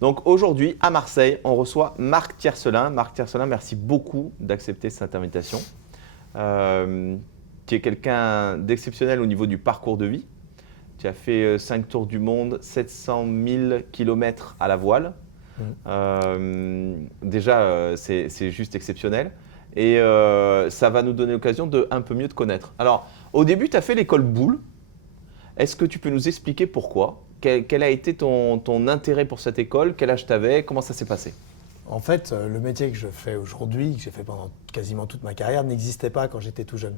Donc aujourd'hui, à Marseille, on reçoit Marc Tiercelin. Marc Tiercelin, merci beaucoup d'accepter cette invitation. Tu es quelqu'un d'exceptionnel au niveau du parcours de vie. Tu as fait 5 tours du monde, 700 000 km à la voile. Déjà, c'est juste exceptionnel. Et ça va nous donner l'occasion de un peu mieux te connaître. Alors, au début, tu as fait l'école Boulle. Est-ce que tu peux nous expliquer pourquoi ? Quel a été ton intérêt pour cette école ? Quel âge tu avais ? Comment ça s'est passé ? En fait, le métier que je fais aujourd'hui, que j'ai fait pendant quasiment toute ma carrière, n'existait pas quand j'étais tout jeune.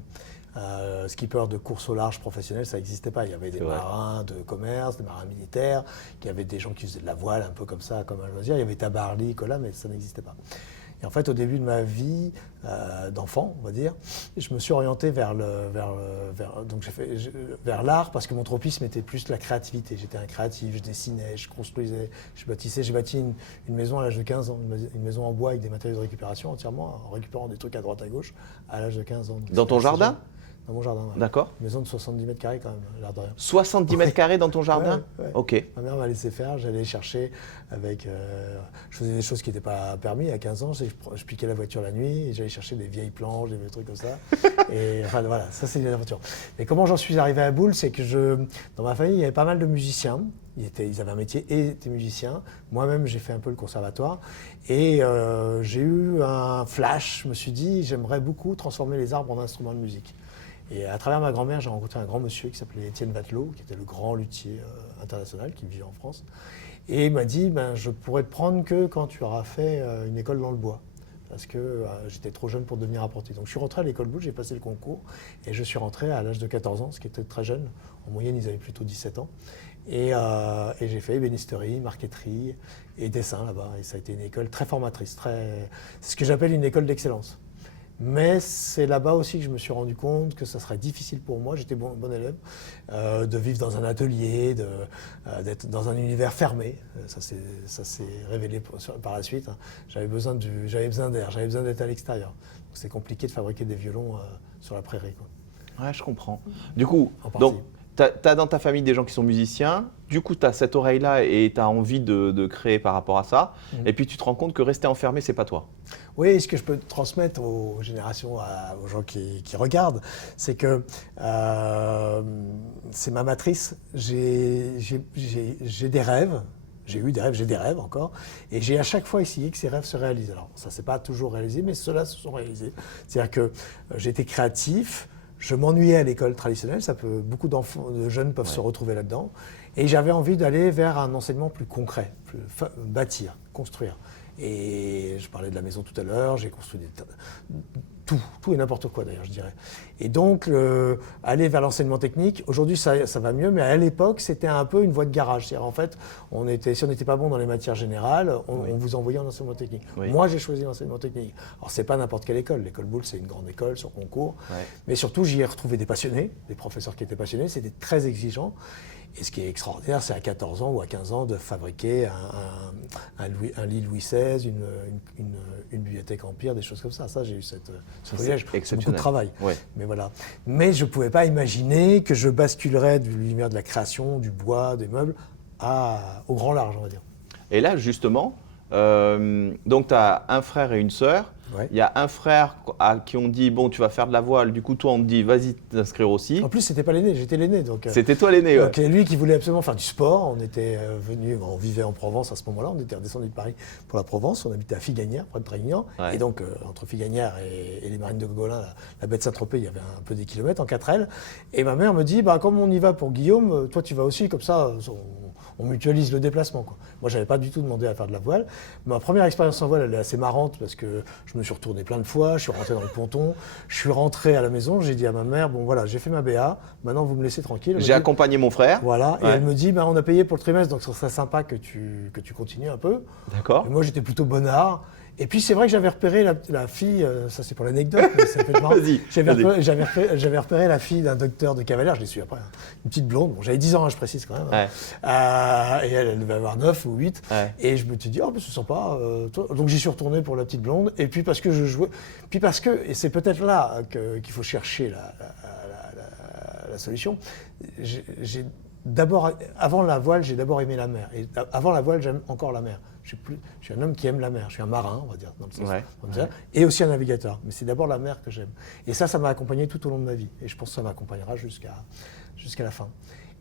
Skipper de course au large professionnel, ça n'existait pas. Il y avait des marins de commerce, des marins militaires, il y avait des gens qui faisaient de la voile un peu comme ça, comme un loisir. Il y avait Tabarly, Cola, mais ça n'existait pas. Et en fait, au début de ma vie d'enfant, on va dire, je me suis orienté vers l'art parce que mon tropisme était plus la créativité. J'étais un créatif, je dessinais, je construisais, je bâtissais. J'ai bâti une maison à l'âge de 15 ans, une maison en bois avec des matériaux de récupération entièrement, en récupérant des trucs à droite à gauche à l'âge de 15 ans. Donc, dans ton jardin ? Dans mon jardin. Ouais. D'accord. Une maison de 70 mètres carrés quand même, l'air de rien. 70 mètres carrés dans ton jardin ? Ouais. Ok. Ma mère m'a laissé faire, j'allais chercher avec... je faisais des choses qui n'étaient pas permises à 15 ans, je piquais la voiture la nuit et j'allais chercher des vieilles planches, des vieux trucs comme ça. Et enfin voilà, ça c'est une aventure. Mais comment j'en suis arrivé à Boulle, c'est que dans ma famille, il y avait pas mal de musiciens. Ils avaient un métier et étaient musiciens. Moi-même, j'ai fait un peu le conservatoire. Et j'ai eu un flash, je me suis dit, j'aimerais beaucoup transformer les arbres en instruments de musique. Et à travers ma grand-mère, j'ai rencontré un grand monsieur qui s'appelait Étienne Vatelot, qui était le grand luthier international qui vivait en France. Et il m'a dit, je pourrais te prendre que quand tu auras fait une école dans le bois. Parce que j'étais trop jeune pour devenir apprenti. Donc je suis rentré à l'école Boulle, j'ai passé le concours. Et je suis rentré à l'âge de 14 ans, ce qui était très jeune. En moyenne, ils avaient plutôt 17 ans. Et j'ai fait ébénisterie, marqueterie et dessin là-bas. Et ça a été une école très formatrice. C'est ce que j'appelle une école d'excellence. Mais c'est là-bas aussi que je me suis rendu compte que ça serait difficile pour moi, j'étais bon élève, de vivre dans un atelier, d'être dans un univers fermé. Ça s'est révélé par la suite. Hein. J'avais besoin d'air, j'avais besoin d'être à l'extérieur. Donc c'est compliqué de fabriquer des violons sur la prairie. Quoi. Ouais, je comprends. Du coup, tu as dans ta famille des gens qui sont musiciens, du coup tu as cette oreille-là et tu as envie de créer par rapport à ça, et puis tu te rends compte que rester enfermé, c'est pas toi. Oui, ce que je peux transmettre aux générations, aux gens qui regardent, c'est que c'est ma matrice. J'ai des rêves, j'ai eu des rêves, j'ai des rêves encore, et j'ai à chaque fois essayé que ces rêves se réalisent. Alors ça ne s'est pas toujours réalisé, mais ceux-là se sont réalisés. C'est-à-dire que j'étais créatif, je m'ennuyais à l'école traditionnelle, beaucoup de jeunes peuvent se retrouver là-dedans, et j'avais envie d'aller vers un enseignement plus concret, bâtir, construire. Et je parlais de la maison tout à l'heure, j'ai construit tout et n'importe quoi d'ailleurs, je dirais. Et donc, aller vers l'enseignement technique, aujourd'hui ça va mieux, mais à l'époque, c'était un peu une voie de garage. C'est-à-dire, en fait, si on n'était pas bon dans les matières générales, on vous envoyait en enseignement technique. Oui. Moi, j'ai choisi l'enseignement technique. Alors, c'est pas n'importe quelle école. L'école Boulle, c'est une grande école sur concours. Mais surtout, j'y ai retrouvé des passionnés, des professeurs qui étaient passionnés. C'était très exigeant. Et ce qui est extraordinaire, c'est à 14 ans ou à 15 ans de fabriquer un lit Louis XVI, une bibliothèque Empire, des choses comme ça. Ça, j'ai eu ce privilège. C'est beaucoup de travail. Ouais. Mais voilà. Mais je ne pouvais pas imaginer que je basculerais de l'univers de la création, du bois, des meubles, au grand large, on va dire. Et là, justement, donc tu as un frère et une sœur. Il y a un frère à qui on dit bon, tu vas faire de la voile, du coup toi on te dit vas-y t'inscrire aussi. En plus c'était pas l'aîné, j'étais l'aîné donc. C'était toi l'aîné. Donc lui qui voulait absolument faire du sport, on était on vivait en Provence à ce moment-là, on était redescendu de Paris pour la Provence, on habitait à Figanières, près de Tréguignan, et donc entre Figanières et les Marines de Gogolin, la baie de Saint-Tropez, il y avait un peu des kilomètres en 4L. Et ma mère me dit comme on y va pour Guillaume, toi tu vas aussi, comme ça on mutualise le déplacement. Quoi. Moi, je n'avais pas du tout demandé à faire de la voile. Ma première expérience en voile, elle est assez marrante parce que je me suis retourné plein de fois, je suis rentré dans le ponton, je suis rentré à la maison, j'ai dit à ma mère, bon voilà, j'ai fait ma BA, maintenant vous me laissez tranquille. J'ai accompagné mon frère. Voilà, et elle me dit, on a payé pour le trimestre, donc ce serait sympa que tu continues un peu. D'accord. Et moi, j'étais plutôt bonnard. Et puis c'est vrai que j'avais repéré la fille, ça c'est pour l'anecdote, mais ça fait marrant. J'avais repéré la fille d'un docteur de Cavalière, je l'ai su après, une petite blonde, bon, j'avais 10 ans, je précise quand même, et elle devait avoir 9 ou 8, et je me suis dit, c'est sympa, donc j'y suis retourné pour la petite blonde, et puis parce que je jouais, et c'est peut-être là qu'il faut chercher la solution, j'ai d'abord, avant la voile, j'ai d'abord aimé la mer. Et avant la voile, j'aime encore la mer. Je suis un homme qui aime la mer. Je suis un marin, on va dire, dans le sens comme ça, et aussi un navigateur. Mais c'est d'abord la mer que j'aime. Et ça m'a accompagné tout au long de ma vie. Et je pense que ça m'accompagnera jusqu'à la fin.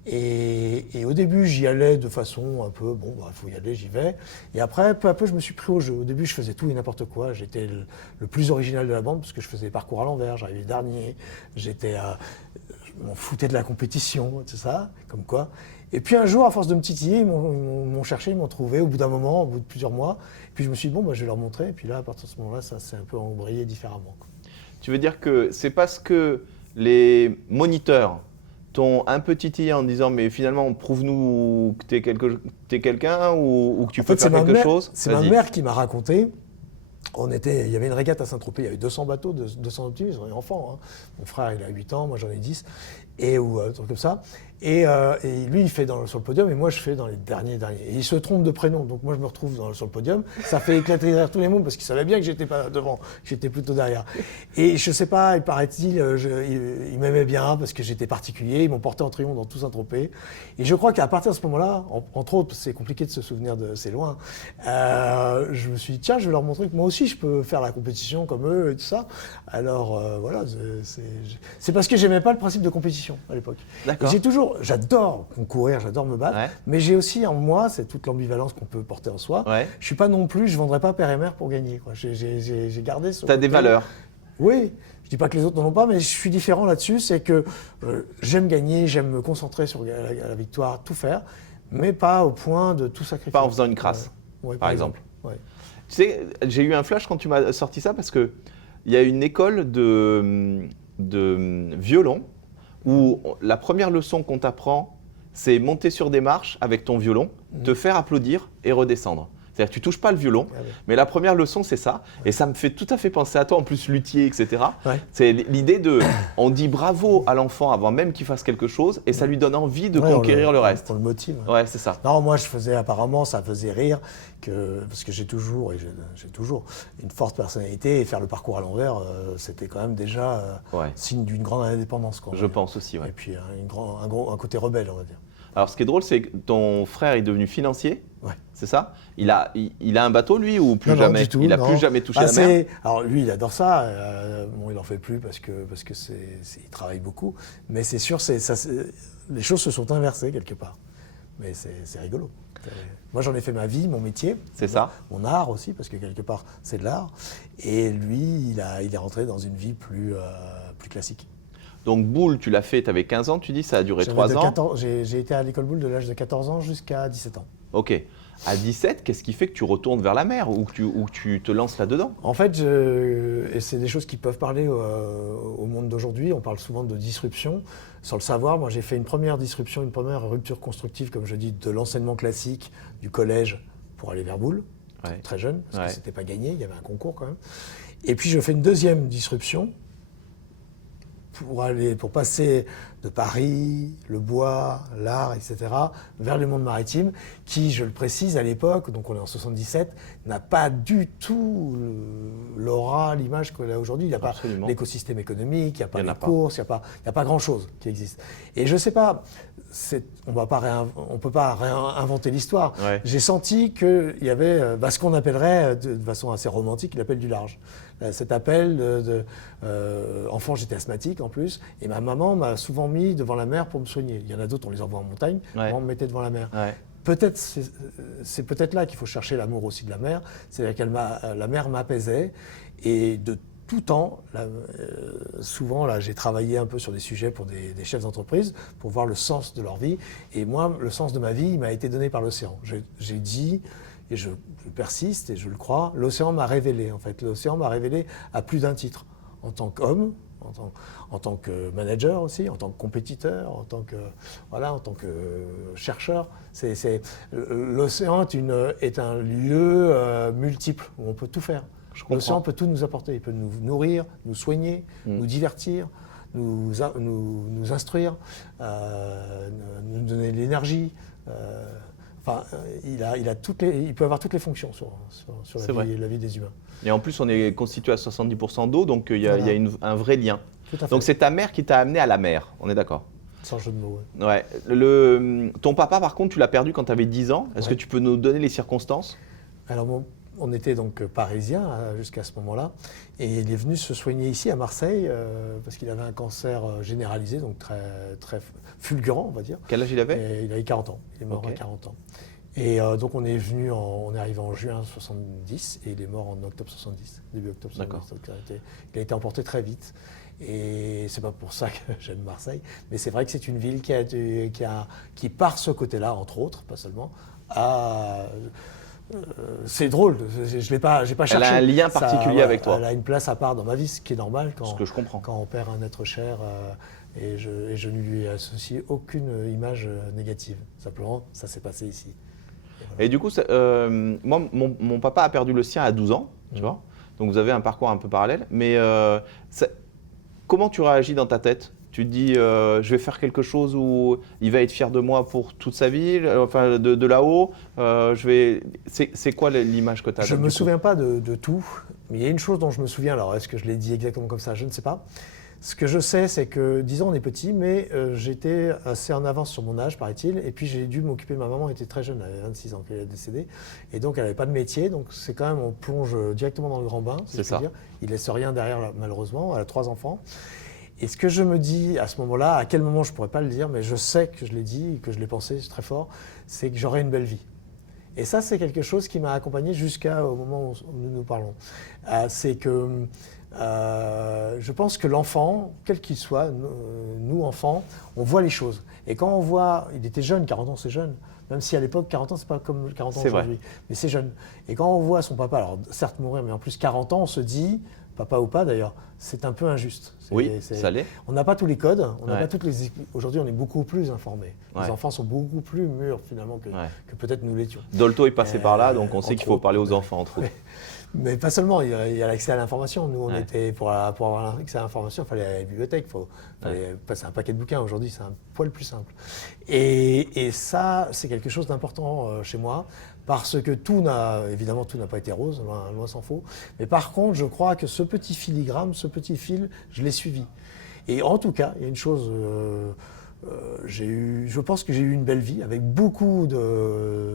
Et au début, j'y allais de façon un peu, bon, il faut y aller, j'y vais. Et après, peu à peu, je me suis pris au jeu. Au début, je faisais tout et n'importe quoi. J'étais le plus original de la bande parce que je faisais les parcours à l'envers, j'arrivais dernier. Je m'en foutais de la compétition, tout ça, comme quoi. Et puis un jour, à force de me titiller, ils m'ont cherché, ils m'ont trouvé au bout d'un moment, au bout de plusieurs mois. Et puis je me suis dit, bon, je vais leur montrer. Et puis là, à partir de ce moment-là, ça s'est un peu embrayé différemment, quoi. Tu veux dire que c'est parce que les moniteurs t'ont un peu titillé en disant mais finalement prouve-nous que t'es quelqu'un ou que tu peux faire quelque chose. C'est ma mère qui m'a raconté. Il y avait une régate à Saint-Tropez, il y avait 200 bateaux, 200 optimistes, on est enfants. Hein. Mon frère, il a 8 ans, moi j'en ai 10, ou un truc comme ça. Et lui, il fait sur le podium, et moi, je fais dans les derniers. Et il se trompe de prénom, donc moi, je me retrouve sur le podium. Ça fait éclater derrière tous les mondes, parce qu'il savait bien que j'étais pas devant, que j'étais plutôt derrière. Et je sais pas, il paraît-il, il m'aimait bien, parce que j'étais particulier. Ils m'ont porté en triomphe dans tout Saint-Tropez. Et je crois qu'à partir de ce moment-là, entre autres, c'est compliqué de se souvenir de c'est loin, je me suis dit, tiens, je vais leur montrer que moi aussi, je peux faire la compétition comme eux et tout ça. Alors, voilà, c'est parce que j'aimais pas le principe de compétition à l'époque. D'accord. J'adore concourir, j'adore me battre, mais j'ai aussi en moi, c'est toute l'ambivalence qu'on peut porter en soi. Ouais. Je suis pas non plus, je vendrai pas père et mère pour gagner, quoi. J'ai gardé ce. T'as des valeurs. Oui, je dis pas que les autres n'en ont pas, mais je suis différent là-dessus, c'est que j'aime gagner, j'aime me concentrer sur la victoire, tout faire, mais pas au point de tout sacrifier. Pas en faisant une crasse, par exemple. Ouais. Tu sais, j'ai eu un flash quand tu m'as sorti ça parce que il y a une école de violon où la première leçon qu'on t'apprend, c'est monter sur des marches avec ton violon, te faire applaudir et redescendre. C'est-à-dire que tu touches pas le violon, mais la première leçon, c'est ça. Et ça me fait tout à fait penser à toi, en plus luthier, etc. Ouais. C'est l'idée on dit bravo à l'enfant avant même qu'il fasse quelque chose, et ça lui donne envie de conquérir le reste. On le motive. Ouais, c'est ça. Non, moi, apparemment, ça faisait rire, parce que j'ai toujours une forte personnalité, et faire le parcours à l'envers, c'était quand même déjà signe d'une grande indépendance. Je pense aussi, ouais. Et puis un côté rebelle, on va dire. Alors, ce qui est drôle, c'est que ton frère est devenu financier, c'est ça ? Il a un bateau, lui, ou plus jamais ? Non, du tout, il n'a plus jamais touché la mer ? Alors, lui, il adore ça. Bon, il n'en fait plus parce que il travaille beaucoup. Mais c'est sûr, les choses se sont inversées quelque part. Mais c'est rigolo. Moi, j'en ai fait ma vie, mon métier. C'est ça. Mon art aussi, parce que quelque part, c'est de l'art. Et lui, il est rentré dans une vie plus classique. Donc, Boule, tu l'as fait, tu avais 15 ans, tu dis, ça a duré 3 ans. J'ai été à l'école Boule de l'âge de 14 ans jusqu'à 17 ans. Ok. À 17, qu'est-ce qui fait que tu retournes vers la mer ou que tu te lances là-dedans ? En fait, et c'est des choses qui peuvent parler au monde d'aujourd'hui. On parle souvent de disruption. Sans le savoir, moi j'ai fait une première disruption, une première rupture constructive, comme je dis, de l'enseignement classique du collège pour aller vers Boule, très jeune, parce que c'était pas gagné, il y avait un concours quand même. Et puis je fais une deuxième disruption pour passer de Paris, le bois, l'art, etc., vers le monde maritime, qui, je le précise, à l'époque, donc on est en 77, n'a pas du tout l'aura, l'image qu'on a aujourd'hui. Il n'y a pas l'écosystème économique, il n'y a pas les courses, il n'y a pas grand-chose qui existe. Et je ne sais pas, on ne peut pas réinventer l'histoire. Ouais. J'ai senti qu'il y avait ce qu'on appellerait, de façon assez romantique, l'appel du large. Cet appel enfant, j'étais asthmatique en plus, et ma maman m'a souvent mis devant la mer pour me soigner. Il y en a d'autres, on les envoie en montagne, moi on me mettait devant la mer. Ouais. Peut-être, c'est peut-être là qu'il faut chercher l'amour aussi de la mer, c'est-à-dire la mer m'apaisait, et de tout temps, souvent là, j'ai travaillé un peu sur des sujets pour des chefs d'entreprise, pour voir le sens de leur vie, et moi, le sens de ma vie, il m'a été donné par l'océan. J'ai dit, et je persiste et je le crois, l'océan m'a révélé en fait. L'océan m'a révélé à plus d'un titre, en tant qu'homme, en tant que manager aussi, en tant que compétiteur, en tant que chercheur. L'océan est un lieu multiple où on peut tout faire. L'océan peut tout nous apporter, il peut nous nourrir, nous soigner, nous divertir, nous instruire, nous donner de l'énergie. Enfin, il peut avoir toutes les fonctions sur la vie des humains. Et en plus, on est constitué à 70% d'eau, donc il y a un vrai lien. Donc c'est ta mère qui t'a amené à la mer, on est d'accord ? Sans jeu de mots. Ouais. Ouais. Ton papa, par contre, tu l'as perdu quand tu avais 10 ans. Est-ce que Ouais. tu peux nous donner les circonstances? Alors, on était donc parisiens jusqu'à ce moment-là. Et il est venu se soigner ici à Marseille parce qu'il avait un cancer généralisé, donc très, très fulgurant, on va dire. Quel âge il avait? Et il avait 40 ans. Il est mort Ok. à 40 ans. Et donc on est arrivé en juin 70 et il est mort en octobre 70, début octobre 70. D'accord. Donc il a été emporté très vite. Et c'est pas pour ça que j'aime Marseille, mais c'est vrai que c'est une ville qui par ce côté-là, entre autres, pas seulement, c'est drôle, je l'ai pas, j'ai pas cherché. Elle a un lien particulier avec toi. Elle a une place à part dans ma vie, ce qui est normal Ce que je comprends. quand on perd un être cher. Et je ne lui associe aucune image négative. Simplement, ça s'est passé ici. Et du coup, moi, mon papa a perdu le sien à 12 ans, tu vois. Donc vous avez un parcours un peu parallèle. Mais comment tu réagis dans ta tête? Tu te dis, je vais faire quelque chose où il va être fier de moi pour toute sa vie, enfin de là-haut. C'est quoi l'image que tu as? Je ne me souviens pas de tout, mais il y a une chose dont je me souviens. Alors, est-ce que je l'ai dit exactement comme ça? Je ne sais pas. Ce que je sais, c'est que, disons, on est petit, mais j'étais assez en avance sur mon âge, paraît-il. Et puis, j'ai dû m'occuper. Ma maman était très jeune, elle avait 26 ans qu'elle est décédée. Et donc, elle n'avait pas de métier. Donc, c'est quand même, on plonge directement dans le grand bain, si C'est je puis ça. dire. Il ne laisse rien derrière, malheureusement. Elle a 3 enfants. Et ce que je me dis à ce moment-là, à quel moment je ne pourrais pas le dire, mais je sais que je l'ai dit, que je l'ai pensé très fort, c'est que j'aurais une belle vie. Et ça, c'est quelque chose qui m'a accompagné jusqu'au moment où nous parlons. C'est que je pense que l'enfant, quel qu'il soit, nous enfants, on voit les choses. Et quand on voit, il était jeune, 40 ans c'est jeune, même si à l'époque 40 ans c'est pas comme 40 ans C'est vrai. aujourd'hui, mais c'est jeune. Et quand on voit son papa, alors certes mourir, mais en plus 40 ans, on se dit, papa ou pas d'ailleurs, c'est un peu injuste. Oui, ça l'est. On n'a pas tous les codes, on n'a Ouais. pas toutes les. Aujourd'hui, on est beaucoup plus informés. Ouais. Les enfants sont beaucoup plus mûrs finalement Ouais. que peut-être nous l'étions. Dolto est passé par là, donc on sait entre qu'il faut autres. parler aux enfants, entre autres. Mais pas seulement, il y a l'accès à l'information. Nous, on Ouais. était pour avoir l'accès à l'information, il fallait aller à la bibliothèque, il fallait passer un paquet de bouquins. Aujourd'hui, c'est un poil plus simple. Et ça, c'est quelque chose d'important chez moi, parce que évidemment, tout n'a pas été rose, loin s'en faut. Mais par contre, je crois que ce petit filigrane, ce petit fil, je l'ai suivi. Et en tout cas, il y a une chose. Je pense que j'ai eu une belle vie avec beaucoup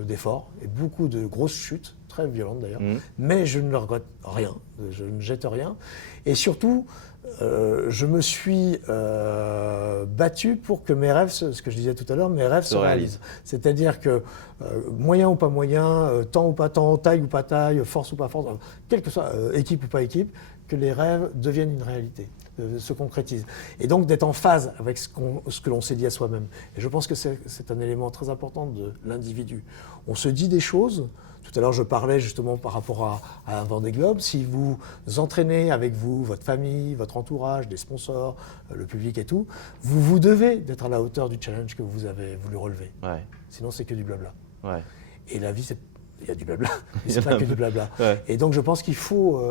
d'efforts et beaucoup de grosses chutes, très violentes d'ailleurs, mais je ne regrette rien, je ne jette rien. Et surtout, je me suis battu pour que mes rêves, ce que je disais tout à l'heure, mes rêves se réalisent. C'est-à-dire que moyen ou pas moyen, temps ou pas temps, taille ou pas taille, force ou pas force, quelle que soit équipe ou pas équipe, que les rêves deviennent une réalité, se concrétisent. Et donc d'être en phase avec ce que l'on s'est dit à soi-même. Et je pense que c'est un élément très important de l'individu. On se dit des choses. Tout à l'heure, je parlais justement par rapport à un Vendée Globe. Si vous entraînez avec vous, votre famille, votre entourage, des sponsors, le public et tout, vous devez d'être à la hauteur du challenge que vous avez voulu relever. Ouais. Sinon, c'est que du blabla. Ouais. Et la vie, il y a du blabla, mais Il y c'est en pas a que un du peu. blabla. Ouais. Et donc, je pense qu'il faut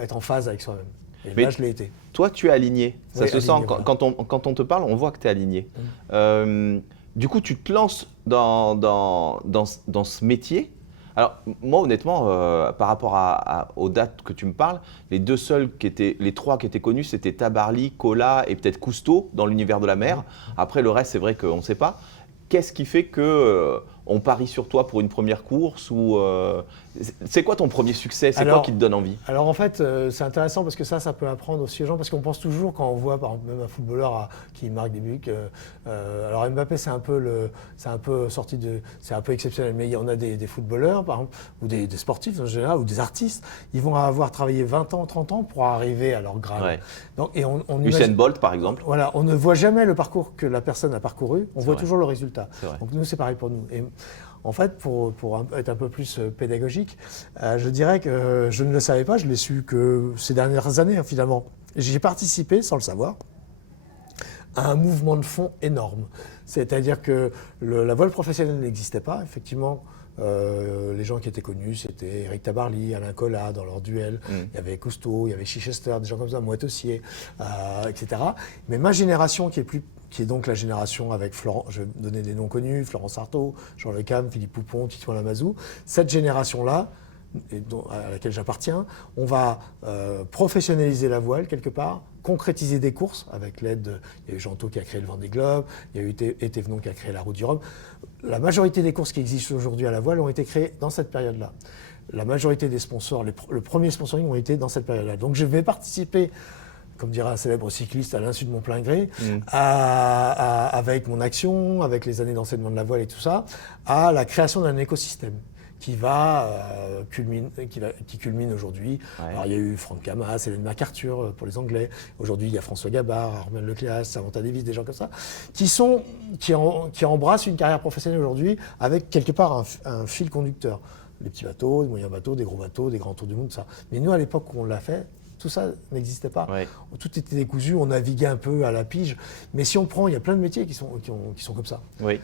être en phase avec soi-même. Et Mais là, je l'ai été. Toi, tu es aligné. Ça Oui, se sent aligné, voilà. quand on te parle, on voit que tu es aligné. Du coup, tu te lances dans ce métier. Alors, moi, honnêtement, par rapport aux dates que tu me parles, les trois qui étaient connus, c'était Tabarly, Colas et peut-être Cousteau dans l'univers de la mer. Après, le reste, c'est vrai qu'on ne sait pas. Qu'est-ce qui fait que on parie sur toi pour une première course ou c'est quoi ton premier succès? C'est quoi qui te donne envie? Alors en fait, c'est intéressant parce que ça peut apprendre aussi aux gens, parce qu'on pense toujours quand on voit par exemple même un footballeur qui marque des buts. Alors Mbappé, c'est un peu exceptionnel, mais on a des footballeurs par exemple, ou des sportifs en général, ou des artistes, ils vont avoir travaillé 20 ans, 30 ans pour arriver à leur grade. Ouais. Donc, et on Usain Bolt, par exemple. Voilà, on ne voit jamais le parcours que la personne a parcouru, on voit vrai. toujours le résultat. C'est vrai. Donc nous, c'est pareil pour nous. Et en fait, pour être un peu plus pédagogique, je dirais que je ne le savais pas, je l'ai su que ces dernières années, finalement. J'ai participé, sans le savoir, à un mouvement de fond énorme. C'est-à-dire que la voile professionnelle n'existait pas, effectivement. Les gens qui étaient connus, c'était Eric Tabarly, Alain Colas dans leur duel. Il y avait Cousteau, il y avait Chichester, des gens comme ça, Moitessier, etc. Mais ma génération, qui est donc la génération avec Florent, je vais donner des noms connus, Florence Artaud, Jean Le Cam, Philippe Poupon, Titouan Lamazou, cette génération-là à laquelle j'appartiens. On va professionnaliser la voile quelque part, concrétiser des courses avec l'aide de... Il y a eu Jean Thau qui a créé le Vendée Globe, il y a eu Thévenon qui a créé la Route du Rhum. La majorité des courses qui existent aujourd'hui à la voile ont été créées dans cette période-là. La majorité des sponsors, le premier sponsoring ont été dans cette période-là. Donc je vais participer, comme dirait un célèbre cycliste, à l'insu de mon plein gré, avec mon action, avec les années d'enseignement de la voile et tout ça, à la création d'un écosystème qui culmine aujourd'hui. Ouais. Alors il y a eu Franck Camas, Hélène MacArthur pour les Anglais. Aujourd'hui il y a François Gabard, Armel Lecléache, Samantha Davis, des gens comme ça, qui embrassent une carrière professionnelle aujourd'hui avec quelque part un fil conducteur. Les petits bateaux, les moyens bateaux, des gros bateaux, des grands tours du monde, tout ça. Mais nous à l'époque où on l'a fait, tout ça n'existait pas. Ouais. Tout était décousu, on naviguait un peu à la pige. Mais si on prend, il y a plein de métiers qui sont comme ça. Oui.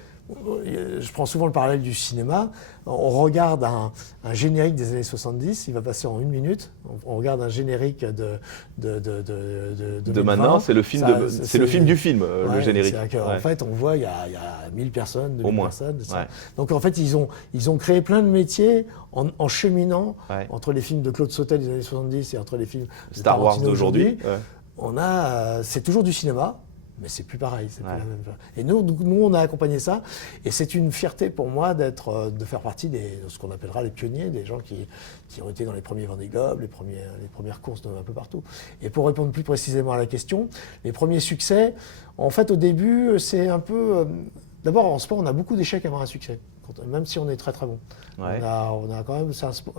Je prends souvent le parallèle du cinéma. On regarde un générique des années 70, il va passer en 1 minute. On regarde un générique de maintenant, c'est le film, le film du film, le générique. En fait, on voit, il y a 1000 personnes, 2000 personnes. Ouais. Donc en fait, ils ont créé plein de métiers en cheminant entre les films de Claude Sautet des années 70 et entre les films de Star Wars Tarantino d'aujourd'hui. C'est toujours du cinéma. Mais c'est plus pareil, c'est plus la même chose. Et nous, on a accompagné ça, et c'est une fierté pour moi de faire partie de ce qu'on appellera les pionniers, des gens qui ont été dans les premiers Vendée Globe, les premières courses un peu partout. Et pour répondre plus précisément à la question, les premiers succès, en fait, au début, c'est un peu... D'abord, en sport, on a beaucoup d'échecs avant un succès, même si on est très très bon. Ouais. On a quand même...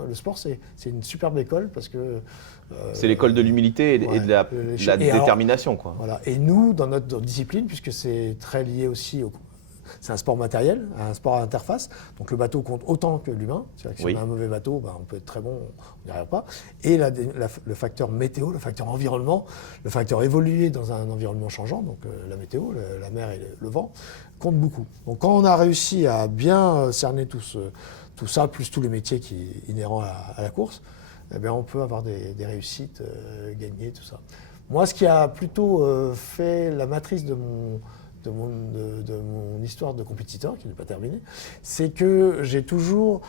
le sport, c'est une superbe école, parce que... c'est l'école de l'humilité et de la détermination, quoi. Voilà. Et nous, dans notre discipline, puisque c'est très lié aussi c'est un sport matériel, un sport à interface, donc le bateau compte autant que l'humain. C'est-à-dire que si on a un mauvais bateau, on peut être très bon, on n'y arrive pas. Et le facteur météo, le facteur environnement, le facteur évoluer dans un environnement changeant, donc la météo, la mer et le vent, compte beaucoup. Donc quand on a réussi à bien cerner tout ça, plus tous les métiers inhérents à la course, eh bien, on peut avoir des réussites, gagner, tout ça. Moi, ce qui a plutôt fait la matrice de mon histoire de compétiteur, qui n'est pas terminée, c'est que j'ai toujours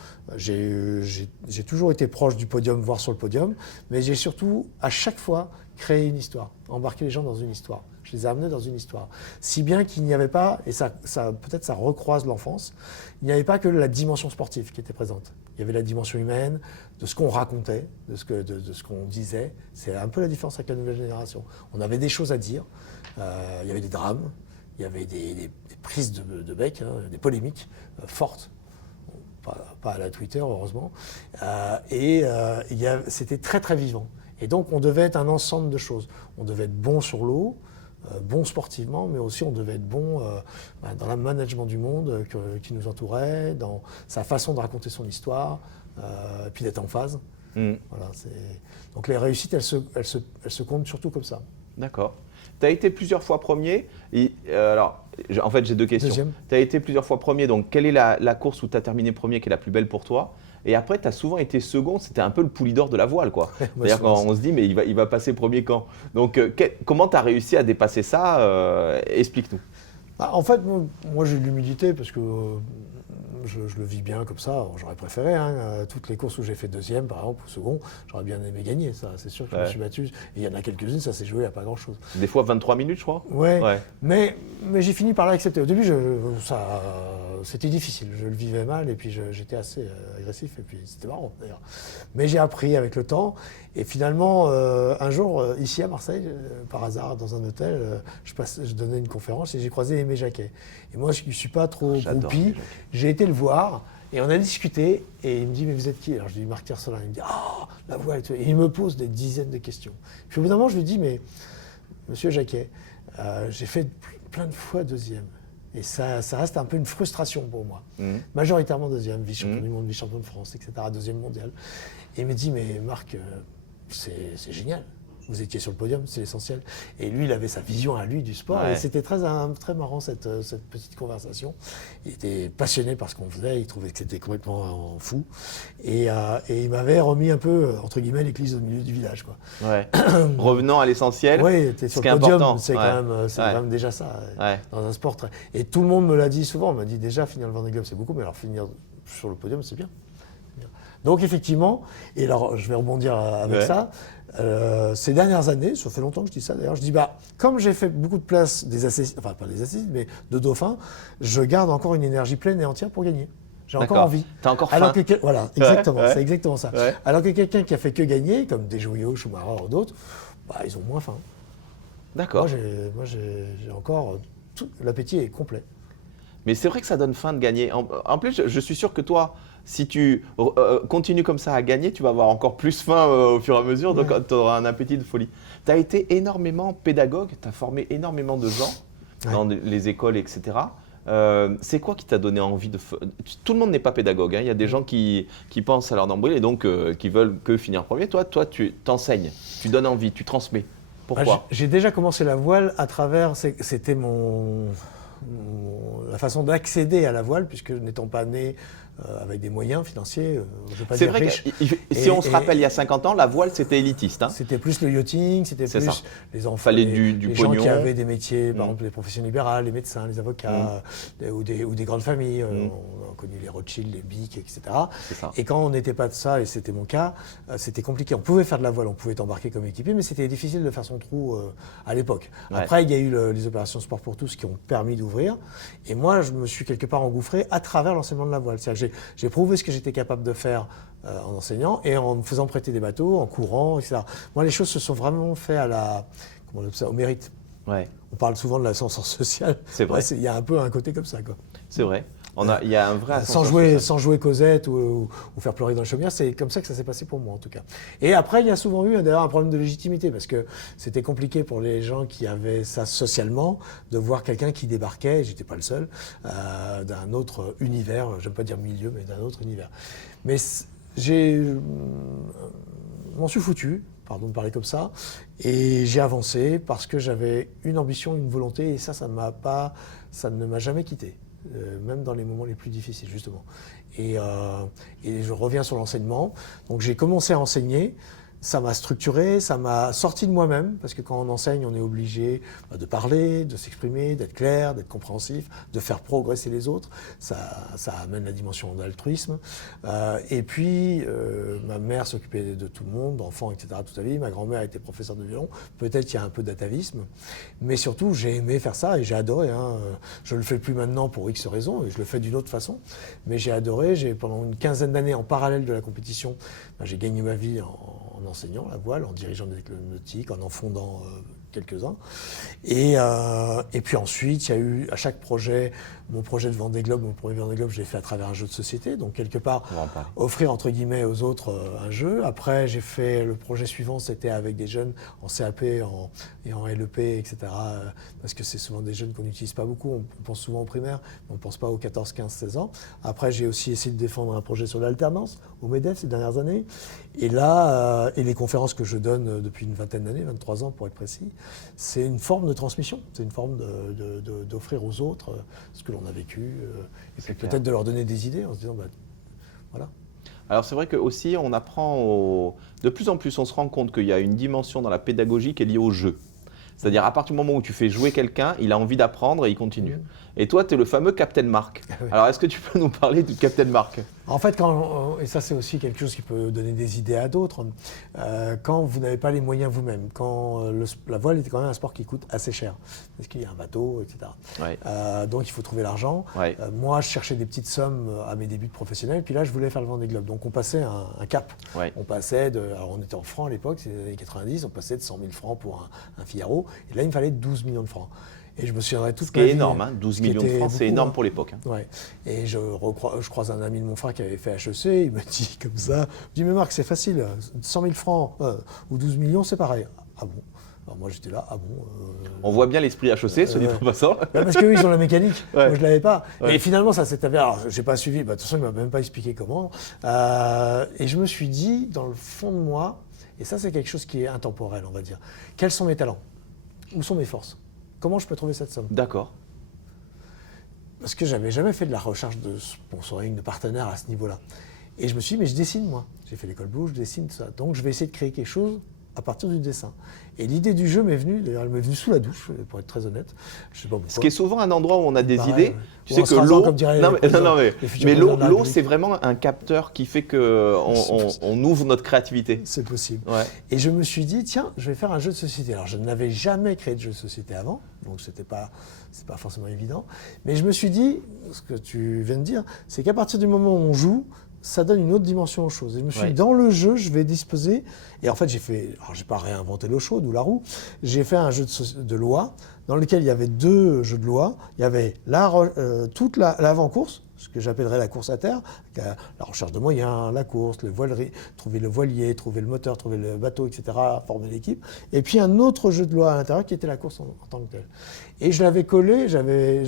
été proche du podium, voire sur le podium, mais j'ai surtout, à chaque fois, créé une histoire, embarqué les gens dans une histoire. Je les ai amenés dans une histoire. Si bien qu'il n'y avait pas, et peut-être ça recroise l'enfance, il n'y avait pas que la dimension sportive qui était présente. Il y avait la dimension humaine, de ce qu'on racontait, de ce qu'on disait. C'est un peu la différence avec la nouvelle génération. On avait des choses à dire, il y avait des drames, il y avait des prises de bec, des polémiques fortes. Pas à la Twitter, heureusement. C'était très très vivant. Et donc on devait être un ensemble de choses. On devait être bon sur l'eau, bon sportivement, mais aussi on devait être bon dans le management du monde qui nous entourait, dans sa façon de raconter son histoire, puis d'être en phase. Voilà, donc les réussites, elles se comptent surtout comme ça. D'accord. Tu as été plusieurs fois premier. En fait, j'ai 2 questions. Tu as été plusieurs fois premier, donc quelle est la course où tu as terminé premier qui est la plus belle pour toi? Et après, tu as souvent été second, c'était un peu le Poulidor de la voile, quoi. C'est-à-dire quand on se dit, mais il va passer premier quand? Donc, comment tu as réussi à dépasser ça? Explique-nous. En fait, moi j'ai de l'humilité parce que je le vis bien comme ça. J'aurais préféré, toutes les courses où j'ai fait deuxième, par exemple, ou second, j'aurais bien aimé gagner, ça. C'est sûr que je me suis battu. Et il y en a quelques-unes, ça s'est joué à pas grand-chose. Des fois 23 minutes, je crois. Ouais. Mais j'ai fini par l'accepter. Au début, c'était difficile. Je le vivais mal et puis j'étais assez agressif et puis c'était marrant d'ailleurs. Mais j'ai appris avec le temps. Et finalement, un jour, ici à Marseille, par hasard, dans un hôtel, je donnais une conférence et j'ai croisé Aimé Jacquet. Et moi, je ne suis pas trop groupie. J'ai été le voir et on a discuté. Et il me dit, mais vous êtes qui? Alors je lui dis, Marc Tiercelin. Il me dit, la voile. Et il me pose des dizaines de questions. Puis au bout d'un moment, je lui dis, mais monsieur Jacquet, j'ai fait plein de fois deuxième. Et ça reste un peu une frustration pour moi. Majoritairement deuxième, vice-champion du monde, vice-champion de France, etc., deuxième mondial. Et il me dit, mais Marc, c'est génial. Vous étiez sur le podium, c'est l'essentiel. Et lui, il avait sa vision à lui du sport. Ouais. Et c'était très marrant cette petite conversation. Il était passionné par ce qu'on faisait. Il trouvait que c'était complètement fou. Et il m'avait remis un peu, entre guillemets, l'église au milieu du village, quoi. Ouais. Revenant à l'essentiel. Oui, tu es sur le podium, c'est quand même déjà ça. Dans un sport très... Et tout le monde me l'a dit souvent. On m'a dit déjà, finir le Vendée Globe, c'est beaucoup. Mais alors finir sur le podium, c'est bien. Donc effectivement, et alors je vais rebondir avec ça, ces dernières années, ça fait longtemps que je dis ça d'ailleurs, je dis comme j'ai fait beaucoup de places des accessites, enfin pas des accessites, mais de dauphins, je garde encore une énergie pleine et entière pour gagner. J'ai encore envie. T'as encore faim. Voilà, exactement, c'est exactement ça. Ouais. Alors que quelqu'un qui a fait que gagner, comme des Jouillot, Schumacher ou d'autres, ils ont moins faim. D'accord. Moi, j'ai encore... L'appétit est complet. Mais c'est vrai que ça donne faim de gagner. En plus, je suis sûr que toi, si tu continues comme ça à gagner, tu vas avoir encore plus faim au fur et à mesure, donc tu auras un appétit de folie. Tu as été énormément pédagogue, tu as formé énormément de gens dans les écoles, etc. C'est quoi qui t'a donné envie de... Tout le monde n'est pas pédagogue, hein. Il y a des gens qui pensent à leur nombril et donc qui veulent que finir premier. Toi, tu t'enseignes, tu donnes envie, tu transmets. Pourquoi ? J'ai déjà commencé la voile à travers... C'était la façon d'accéder à la voile, puisque n'étant pas né avec des moyens financiers, je ne vais pas dire riche. Si on se rappelle, il y a 50 ans, la voile, c'était élitiste. Hein. C'était plus le yachting, c'était plus les enfants, fallait les pognon. gens qui avaient des métiers, par exemple les professions libérales, les médecins, les avocats, ou des grandes familles. On a connu les Rothschild, les Bic, etc. Et quand on n'était pas de ça, et c'était mon cas, c'était compliqué. On pouvait faire de la voile, on pouvait t'embarquer comme équipier, mais c'était difficile de faire son trou à l'époque. Après, il y a eu les opérations Sport pour tous qui ont permis d'ouvrir. Et moi, je me suis quelque part engouffré à travers l'enseignement de la voile. C'est-à-dire que j'ai prouvé ce que j'étais capable de faire en enseignant et en me faisant prêter des bateaux, en courant, etc. Moi, les choses se sont vraiment faites au mérite. Ouais. On parle souvent de l'ascenseur social. C'est vrai. Il y a un peu un côté comme ça, quoi. C'est vrai. Il y a un vrai sans jouer Cosette ou faire pleurer dans le chaumière, c'est comme ça que ça s'est passé pour moi en tout cas. Et après, il y a souvent eu d'ailleurs un problème de légitimité parce que c'était compliqué pour les gens qui avaient ça socialement de voir quelqu'un qui débarquait, et j'étais pas le seul, d'un autre univers, j'aime pas dire milieu, mais d'un autre univers. Mais m'en suis foutu, pardon de parler comme ça, et j'ai avancé parce que j'avais une ambition, une volonté, et ça ne m'a jamais quitté. Même dans les moments les plus difficiles, justement. Et je reviens sur l'enseignement. Donc j'ai commencé à enseigner, ça m'a structuré, ça m'a sorti de moi-même, parce que quand on enseigne, on est obligé de parler, de s'exprimer, d'être clair, d'être compréhensif, de faire progresser les autres. Ça amène la dimension d'altruisme. Et puis, ma mère s'occupait de tout le monde, d'enfants, etc., toute sa vie. Ma grand-mère était professeure de violon. Peut-être qu'il y a un peu d'atavisme. Mais surtout, j'ai aimé faire ça et j'ai adoré. Je ne le fais plus maintenant pour X raisons, et je le fais d'une autre façon. Mais j'ai adoré. Pendant une quinzaine d'années, en parallèle de la compétition, j'ai gagné ma vie en enseignant la voile, en dirigeant des clubs nautiques, en fondant quelques-uns. Et puis ensuite, il y a eu à chaque projet, mon projet de Vendée Globe, mon premier Vendée Globe, je l'ai fait à travers un jeu de société. Donc quelque part, offrir entre guillemets aux autres un jeu. Après, j'ai fait le projet suivant, c'était avec des jeunes en CAP et en LEP, etc. Parce que c'est souvent des jeunes qu'on n'utilise pas beaucoup. On pense souvent au primaire, mais on ne pense pas aux 14, 15, 16 ans. Après, j'ai aussi essayé de défendre un projet sur l'alternance au MEDEF ces dernières années. Et là, et les conférences que je donne depuis une vingtaine d'années, 23 ans pour être précis, c'est une forme de transmission. C'est une forme d'offrir aux autres ce que l'on a vécu, et puis peut-être de leur donner des idées en se disant, voilà. Alors c'est vrai que aussi on apprend, de plus en plus on se rend compte qu'il y a une dimension dans la pédagogie qui est liée au jeu. C'est-à-dire à partir du moment où tu fais jouer quelqu'un, il a envie d'apprendre et il continue. Et toi, tu es le fameux Captain Mark. Alors est-ce que tu peux nous parler du Captain Mark ? En fait, et ça c'est aussi quelque chose qui peut donner des idées à d'autres, quand vous n'avez pas les moyens vous-même, quand la voile est quand même un sport qui coûte assez cher, parce qu'il y a un bateau, etc. Donc il faut trouver l'argent. Moi, je cherchais des petites sommes à mes débuts de professionnel, puis là, je voulais faire le Vendée Globe. Donc on passait un cap. On passait alors on était en francs à l'époque, c'est les années 90, on passait de 100 000 francs pour un Figaro, et là, il me fallait 12 millions de francs. Et je me souviendrai toute ma vie. Ce qui est énorme, 12 millions de francs, c'est énorme pour l'époque. Ouais. Et je croise un ami de mon frère qui avait fait HEC, il me dit comme ça, je dis mais Marc, c'est facile, 100 000 francs ou 12 millions, c'est pareil. Ah bon ? Alors moi j'étais là, ah bon On voit bien l'esprit HEC, ce dit en passant. Parce qu'eux ils ont la mécanique, moi je ne l'avais pas. Et finalement ça s'est avéré, alors je n'ai pas suivi, de toute façon il ne m'a même pas expliqué comment. Et je me suis dit, dans le fond de moi, et ça c'est quelque chose qui est intemporel on va dire, quels sont mes talents ? Où sont mes forces ? Comment je peux trouver cette somme ? D'accord. Parce que j'avais jamais fait de la recherche de sponsoring, de partenaires à ce niveau-là. Et je me suis dit, mais je dessine moi. J'ai fait l'école Blue, je dessine tout ça. Donc je vais essayer de créer quelque chose à partir du dessin. Et l'idée du jeu m'est venue, d'ailleurs elle m'est venue sous la douche, pour être très honnête. Je sais pas pourquoi. Ce qui est souvent un endroit où on a des Pareil, idées. ouais. Tu Ou sais en que se rasant, l'eau, comme diraient non, les mais futurs l'eau, présidents de la République. c'est vraiment un capteur qui fait que on ouvre notre créativité. C'est possible. Ouais. Et je me suis dit, tiens, je vais faire un jeu de société. Alors, je n'avais jamais créé de jeu de société avant, donc c'est pas forcément évident. Mais je me suis dit, ce que tu viens de dire, c'est qu'à partir du moment où on joue, ça donne une autre dimension aux choses. Et je me suis dit, dans le jeu, je vais disposer. Et en fait, j'ai pas réinventé l'eau chaude ou la roue. J'ai fait un jeu de loi dans lequel il y avait 2 jeux de loi. Il y avait toute l'avant-course, ce que j'appellerais la course à terre, la recherche de moyens, la course, le voilerie, trouver le voilier, trouver le moteur, trouver le bateau, etc., former l'équipe. Et puis un autre jeu de loi à l'intérieur qui était la course en tant que telle. Et je l'avais collé, j'avais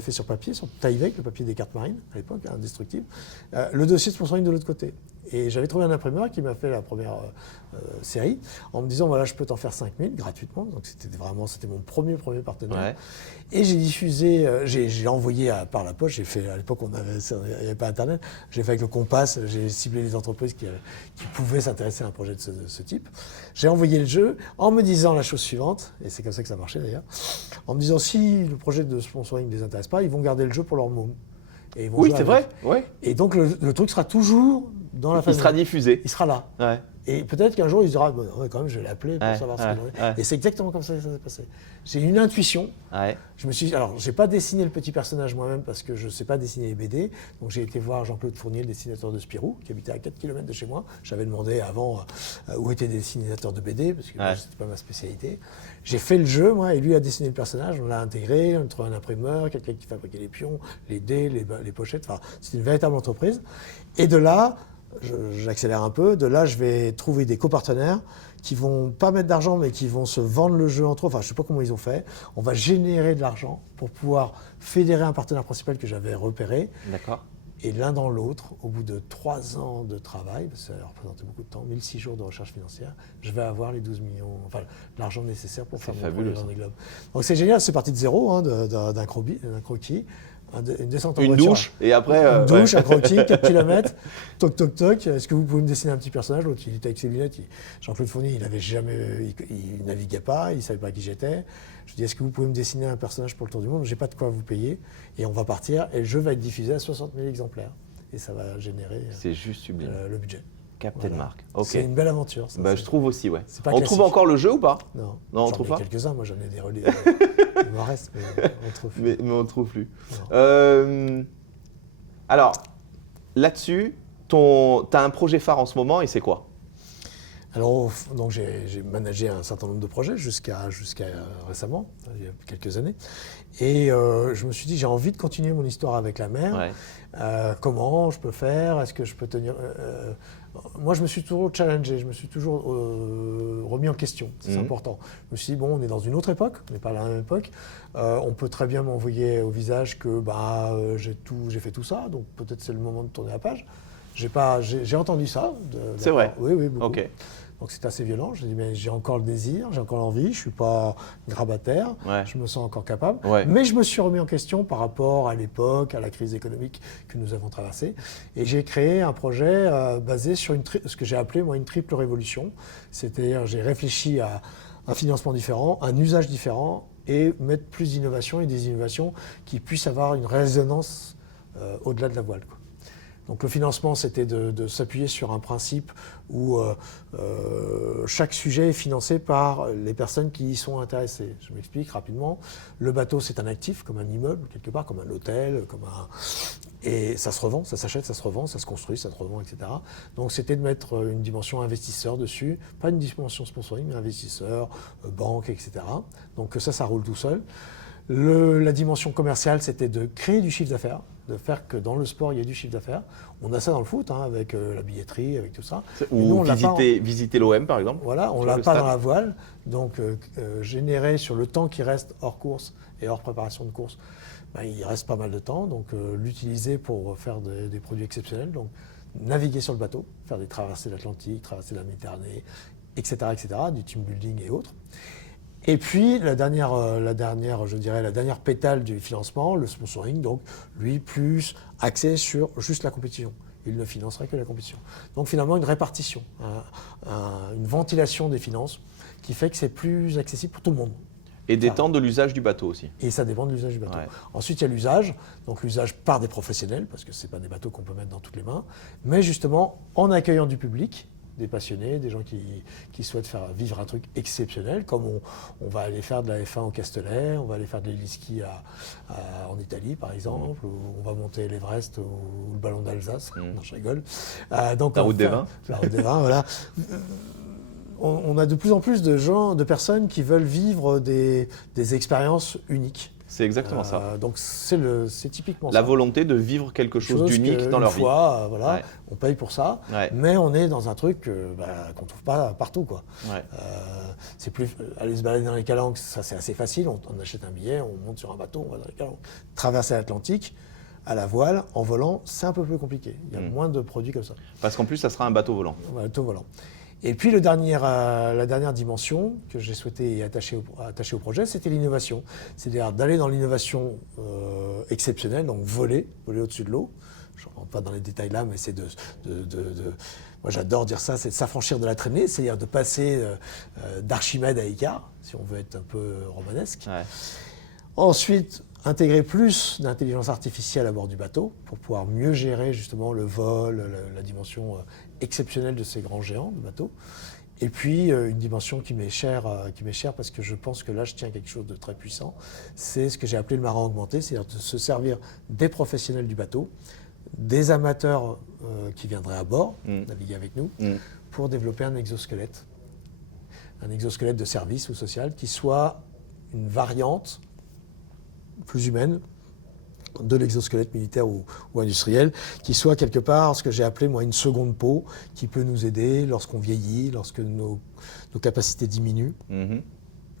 fait sur papier, sur Tyvek, le papier des cartes marines à l'époque, indestructible, le dossier de sponsoring de l'autre côté. Et j'avais trouvé un imprimeur qui m'a fait la première série en me disant voilà, je peux t'en faire 5000 gratuitement. Donc c'était mon premier partenaire. Ouais. Et j'ai diffusé, j'ai envoyé par la poste. J'ai fait à l'époque il n'y avait pas Internet. J'ai fait avec le Compass. J'ai ciblé les entreprises qui pouvaient s'intéresser à un projet de ce type. J'ai envoyé le jeu en me disant la chose suivante, et c'est comme ça que ça marchait d'ailleurs, en me disant si le projet de sponsoring ne les intéresse pas, ils vont garder le jeu pour leur môme. Oui, c'est vrai. Ouais. Et donc le truc sera toujours dans la famille. Il sera diffusé. Il sera là. Ouais. Et peut-être qu'un jour, il se dira, bon, quand même, je vais l'appeler pour savoir ce qu'il en est. Et c'est exactement comme ça que ça s'est passé. J'ai une intuition. Ouais. Alors, j'ai pas dessiné le petit personnage moi-même parce que je sais pas dessiner les BD. Donc, j'ai été voir Jean-Claude Fournier, le dessinateur de Spirou, qui habitait à 4 km de chez moi. J'avais demandé avant où étaient des dessinateurs de BD, parce que c'était pas ma spécialité. J'ai fait le jeu, moi, et lui a dessiné le personnage. On l'a intégré, on a trouvé un imprimeur, quelqu'un qui fabriquait les pions, les dés, les pochettes. Enfin, c'était une véritable entreprise. Et de là, j'accélère un peu, de là je vais trouver des copartenaires qui vont pas mettre d'argent mais qui vont se vendre le jeu entre eux, enfin je sais pas comment ils ont fait, on va générer de l'argent pour pouvoir fédérer un partenaire principal que j'avais repéré. D'accord. Et l'un dans l'autre, au bout de 3 ans de travail, parce que ça représentait beaucoup de temps, 1006 jours de recherche financière, je vais avoir les 12 millions, enfin l'argent nécessaire pour faire mon premier Vendée Globe. Donc c'est génial, c'est parti de zéro, d'un croquis. Une descente en voiture. Une douche, et après... Une douche, un croquis, 4 km, toc, toc, toc. Est-ce que vous pouvez me dessiner un petit personnage? L'autre, il était avec ses lunettes. Jean-Claude Fournier, il naviguait pas, il savait pas qui j'étais. Je dis, est-ce que vous pouvez me dessiner un personnage pour le tour du monde? J'ai pas de quoi vous payer. Et on va partir, et le jeu va être diffusé à 60 000 exemplaires. Et ça va générer c'est juste sublime. Le budget. Captain Mark. Okay. C'est une belle aventure. Ça, je trouve aussi, ouais. On trouve encore le jeu ou pas? Non, on trouve pas. Quelques-uns, moi j'en ai des relais. Il m'en reste, mais on trouve plus. Mais on ne trouve plus. Alors, là-dessus, tu as un projet phare en ce moment et c'est quoi? Alors, donc j'ai managé un certain nombre de projets jusqu'à récemment, il y a quelques années. Et je me suis dit, j'ai envie de continuer mon histoire avec la mer. Ouais. Comment je peux faire? Est-ce que je peux tenir moi, je me suis toujours challengé, je me suis toujours remis en question. C'est important. Je me suis dit, bon, on est dans une autre époque, on n'est pas à la même époque. On peut très bien m'envoyer au visage que j'ai fait tout ça, donc peut-être c'est le moment de tourner la page. J'ai entendu ça. C'est vrai? Oui, beaucoup. Okay. Donc c'est assez violent. Je dis mais j'ai encore le désir, j'ai encore l'envie, je ne suis pas grabataire, je me sens encore capable. Ouais. Mais je me suis remis en question par rapport à l'époque, à la crise économique que nous avons traversée. Et j'ai créé un projet basé sur ce que j'ai appelé moi une triple révolution. C'est-à-dire j'ai réfléchi à un financement différent, un usage différent et mettre plus d'innovation et des innovations qui puissent avoir une résonance au-delà de la voile, quoi. Donc le financement, c'était de s'appuyer sur un principe où chaque sujet est financé par les personnes qui y sont intéressées. Je m'explique rapidement. Le bateau, c'est un actif, comme un immeuble, quelque part, comme un hôtel, et ça se revend, ça s'achète, ça se revend, ça se construit, ça se revend, etc. Donc c'était de mettre une dimension investisseur dessus, pas une dimension sponsoring, mais investisseur, banque, etc. Donc ça roule tout seul. La dimension commerciale, c'était de créer du chiffre d'affaires, de faire que dans le sport, il y ait du chiffre d'affaires. On a ça dans le foot, avec la billetterie, avec tout ça. Ou visiter l'OM, par exemple. Voilà, on ne l'a pas dans la voile. Donc, générer sur le temps qui reste hors course et hors préparation de course, il reste pas mal de temps. Donc, l'utiliser pour faire des produits exceptionnels. Donc, naviguer sur le bateau, faire des traversées de l'Atlantique, traverser la Méditerranée, etc., du team building et autres. Et puis, la dernière pétale du financement, le sponsoring, donc lui, plus axé sur juste la compétition. il ne financerait que la compétition. Donc finalement, une répartition, une ventilation des finances qui fait que c'est plus accessible pour tout le monde. Et détendre de l'usage du bateau aussi. Et ça dépend de l'usage du bateau. Ouais. Ensuite, il y a l'usage, donc l'usage par des professionnels, parce que ce n'est pas des bateaux qu'on peut mettre dans toutes les mains, mais justement en accueillant du public, des passionnés, des gens qui souhaitent faire vivre un truc exceptionnel, comme on va aller faire de la F1 au Castellet, on va aller faire de l'héliski en Italie par exemple, ou on va monter l'Everest ou le ballon d'Alsace, non je rigole. Donc, la route des vins. La route des vins, voilà. On a de plus en plus de gens, de personnes qui veulent vivre des expériences uniques. C'est exactement ça. Donc c'est typiquement ça. La volonté de vivre quelque chose d'unique dans leur vie. Voilà, ouais. On paye pour ça, ouais. mais on est dans un truc qu'on ne trouve pas partout, quoi. Ouais. C'est plus aller se balader dans les calanques, ça c'est assez facile. On achète un billet, on monte sur un bateau, on va dans les calanques. Traverser l'Atlantique à la voile, en volant, c'est un peu plus compliqué. Il y a moins de produits comme ça. Parce qu'en plus, ça sera un bateau volant. Un bateau volant. Et puis la dernière dimension que j'ai souhaité attacher au projet, c'était l'innovation. C'est-à-dire d'aller dans l'innovation exceptionnelle, donc voler au-dessus de l'eau. Je ne rentre pas dans les détails là, mais c'est moi j'adore dire ça, c'est de s'affranchir de la traînée, c'est-à-dire de passer d'Archimède à Icare, si on veut être un peu romanesque. Ouais. Ensuite, intégrer plus d'intelligence artificielle à bord du bateau pour pouvoir mieux gérer justement le vol, la dimension exceptionnelle de ces grands géants de bateaux. Et puis une dimension qui m'est chère parce que je pense que là je tiens à quelque chose de très puissant, c'est ce que j'ai appelé le marin augmenté, c'est-à-dire de se servir des professionnels du bateau, des amateurs qui viendraient à bord, naviguer avec nous, pour développer un exosquelette de service ou social qui soit une variante plus humaine de l'exosquelette militaire ou industriel, qui soit quelque part ce que j'ai appelé moi une seconde peau, qui peut nous aider lorsqu'on vieillit, lorsque nos capacités diminuent.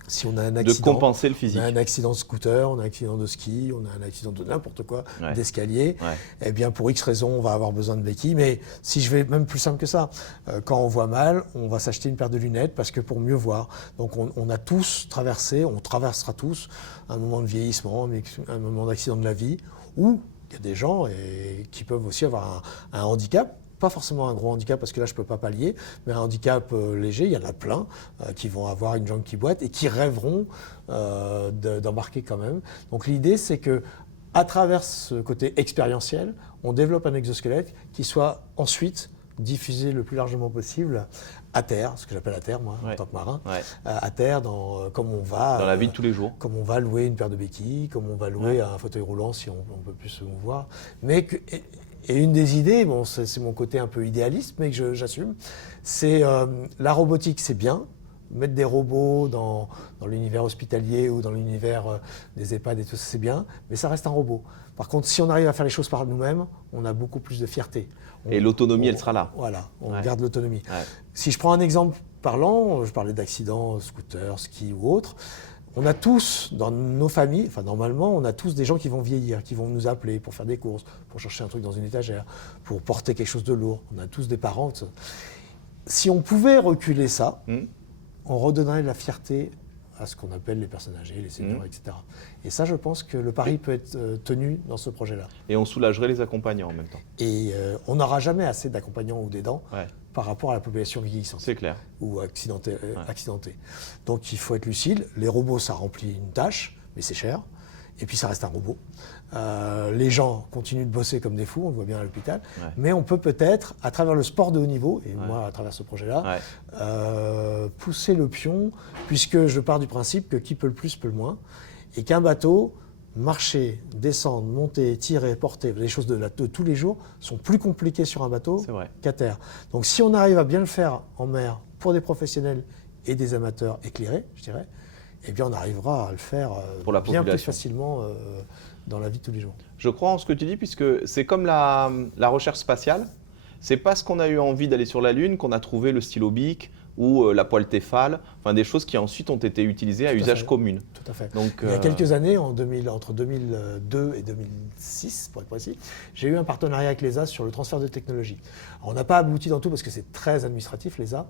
Si on a un accident, de compenser le physique. On a un accident de scooter, on a un accident de ski, on a un accident de n'importe quoi, d'escalier, eh bien pour X raisons, on va avoir besoin de béquilles. Mais si je vais même plus simple que ça, quand on voit mal, on va s'acheter une paire de lunettes parce que pour mieux voir. Donc on a tous traversé, on traversera tous un moment de vieillissement, un moment d'accident de la vie, où il y a des gens qui peuvent aussi avoir un handicap. Pas forcément un gros handicap parce que là je ne peux pas pallier, mais un handicap léger, il y en a plein qui vont avoir une jambe qui boite et qui rêveront d'embarquer quand même. Donc l'idée c'est que à travers ce côté expérientiel, on développe un exosquelette qui soit ensuite diffusé le plus largement possible à terre, ce que j'appelle à terre moi en tant que marin, à terre comme on va dans la vie de tous les jours, comme on va louer une paire de béquilles, comme on va louer un fauteuil roulant si on peut plus se mouvoir, et une des idées, bon, c'est mon côté un peu idéaliste, mais que j'assume, c'est la robotique, c'est bien. Mettre des robots dans l'univers hospitalier ou dans l'univers des EHPAD et tout ça, c'est bien, mais ça reste un robot. Par contre, si on arrive à faire les choses par nous-mêmes, on a beaucoup plus de fierté. Et l'autonomie, elle sera là. Voilà, on garde l'autonomie. Si je prends un exemple parlant, je parlais d'accidents, scooter, ski ou autre, on a tous, dans nos familles, enfin normalement, on a tous des gens qui vont vieillir, qui vont nous appeler pour faire des courses, pour chercher un truc dans une étagère, pour porter quelque chose de lourd. On a tous des parents. Si on pouvait reculer ça, on redonnerait de la fierté à ce qu'on appelle les personnes âgées, les seniors, etc. Et ça, je pense que le pari peut être tenu dans ce projet-là. Et on soulagerait les accompagnants en même temps. Et on n'aura jamais assez d'accompagnants ou d'aidants par rapport à la population vieillissante. C'est clair. Ou accidentée. Donc il faut être lucide. Les robots, ça remplit une tâche, mais c'est cher. Et puis ça reste un robot. Les gens continuent de bosser comme des fous, on le voit bien à l'hôpital. Mais on peut peut-être, à travers le sport de haut niveau, et moi à travers ce projet-là, pousser le pion, puisque je pars du principe que qui peut le plus peut le moins, et qu'un bateau, marcher, descendre, monter, tirer, porter, les choses de tous les jours sont plus compliquées sur un bateau qu'à terre. Donc si on arrive à bien le faire en mer pour des professionnels et des amateurs éclairés, je dirais, eh bien on arrivera à le faire bien plus facilement dans la vie de tous les jours. Je crois en ce que tu dis, puisque c'est comme la recherche spatiale. C'est parce qu'on a eu envie d'aller sur la Lune qu'on a trouvé le stylo bic, ou la poêle Tefal, enfin des choses qui ensuite ont été utilisées à Tout à usage fait. commun. Tout à fait. Donc, Il y a quelques années, entre 2002 et 2006, pour être précis, j'ai eu un partenariat avec l'ESA sur le transfert de technologie. Alors, on n'a pas abouti dans tout parce que c'est très administratif, l'ESA,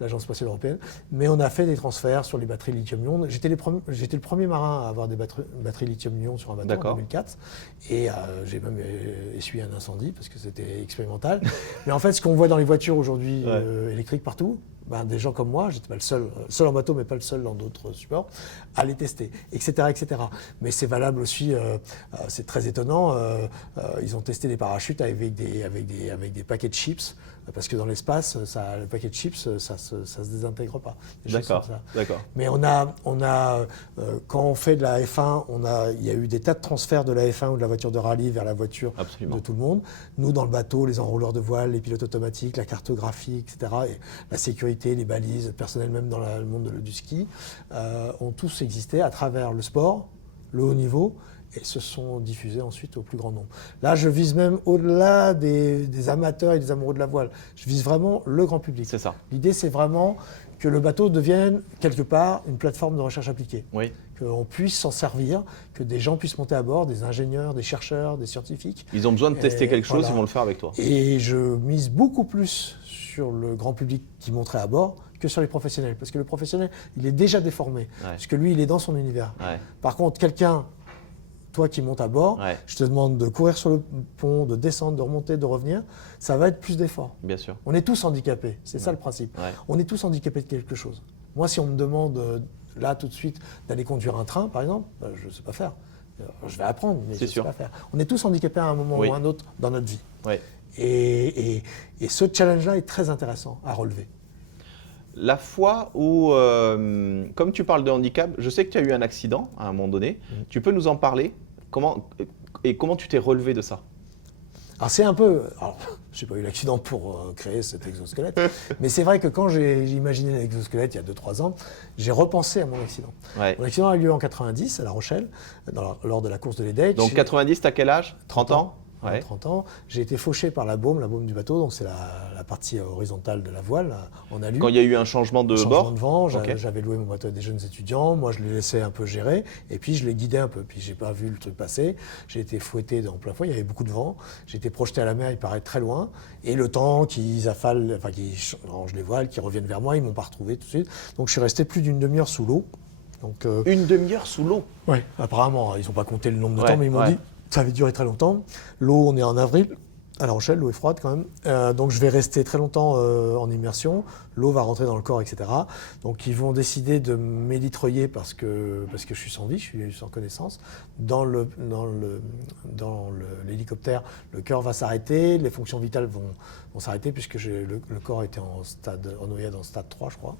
l'Agence spatiale européenne, mais on a fait des transferts sur les batteries lithium-ion. J'étais le premier marin à avoir des batteries lithium-ion sur un bateau en 2004, et j'ai même essuyé un incendie parce que c'était expérimental. Mais en fait, ce qu'on voit dans les voitures aujourd'hui électriques partout, ben, des gens comme moi, j'étais pas le seul en bateau, mais pas le seul dans d'autres supports, à les tester, etc., etc. Mais c'est valable aussi, c'est très étonnant, ils ont testé des parachutes avec des paquets de chips, parce que dans l'espace, le paquet de chips, ça se désintègre pas. D'accord. Mais quand on fait de la F1, il y a eu des tas de transferts de la F1 ou de la voiture de rallye vers la voiture de tout le monde. Nous, dans le bateau, les enrouleurs de voile, les pilotes automatiques, la cartographie, etc., et la sécurité, les balises, le personnel même dans le monde du ski, ont tous existé à travers le sport, le haut niveau, et se sont diffusés ensuite au plus grand nombre. Là, je vise même au-delà des amateurs et des amoureux de la voile. Je vise vraiment le grand public. C'est ça. L'idée, c'est vraiment que le bateau devienne, quelque part, une plateforme de recherche appliquée. Oui. Qu'on puisse s'en servir, que des gens puissent monter à bord, des ingénieurs, des chercheurs, des scientifiques. Ils ont besoin de tester quelque chose, ils vont le faire avec toi. Et je mise beaucoup plus sur le grand public qui monterait à bord que sur les professionnels. Parce que le professionnel, il est déjà déformé. Parce que lui, il est dans son univers. Par contre, toi qui montes à bord, je te demande de courir sur le pont, de descendre, de remonter, de revenir, ça va être plus d'efforts. Bien sûr. On est tous handicapés, c'est ça le principe. On est tous handicapés de quelque chose. Moi, si on me demande là tout de suite d'aller conduire un train, par exemple, je ne sais pas faire. Je vais apprendre, mais je ne sais pas faire. On est tous handicapés à un moment ou à un autre dans notre vie. Et ce challenge-là est très intéressant à relever. La fois où, comme tu parles de handicap, je sais que tu as eu un accident à un moment donné. Tu peux nous en parler? Comment tu t'es relevé de ça? Alors c'est un peu... je n'ai pas eu l'accident pour créer cet exosquelette, mais c'est vrai que quand j'ai imaginé l'exosquelette il y a 2-3 ans, j'ai repensé à mon accident. Mon accident a eu lieu en 90 à La Rochelle, lors de la course de l'EDEC. Donc 90, t'as quel âge? 30 ans? 30 ans. J'ai été fauché par la baume du bateau, donc c'est la partie horizontale de la voile en alu. Quand il y a eu un changement de bord? De vent, j'avais loué mon bateau à des jeunes étudiants, moi je les laissais un peu gérer, et puis je les guidais un peu, puis j'ai pas vu le truc passer, j'ai été fouetté en plein fouet, il y avait beaucoup de vent, j'ai été projeté à la mer, il paraît très loin, et le temps qu'ils rangent les voiles, qu'ils reviennent vers moi, ils m'ont pas retrouvé tout de suite, donc je suis resté plus d'une demi-heure sous l'eau. Donc, une demi-heure sous l'eau? Oui, apparemment, ils n'ont pas compté le nombre de temps, mais ils m'ont dit ça avait duré très longtemps. L'eau, on est en avril, à La Rochelle, l'eau est froide quand même. Donc je vais rester très longtemps en immersion. L'eau va rentrer dans le corps, etc. Donc ils vont décider de m'élitreuiller parce que je suis sans vie, je suis sans connaissance. Dans l'hélicoptère, le cœur va s'arrêter, les fonctions vitales vont s'arrêter puisque le corps était en noyade en stade 3, je crois.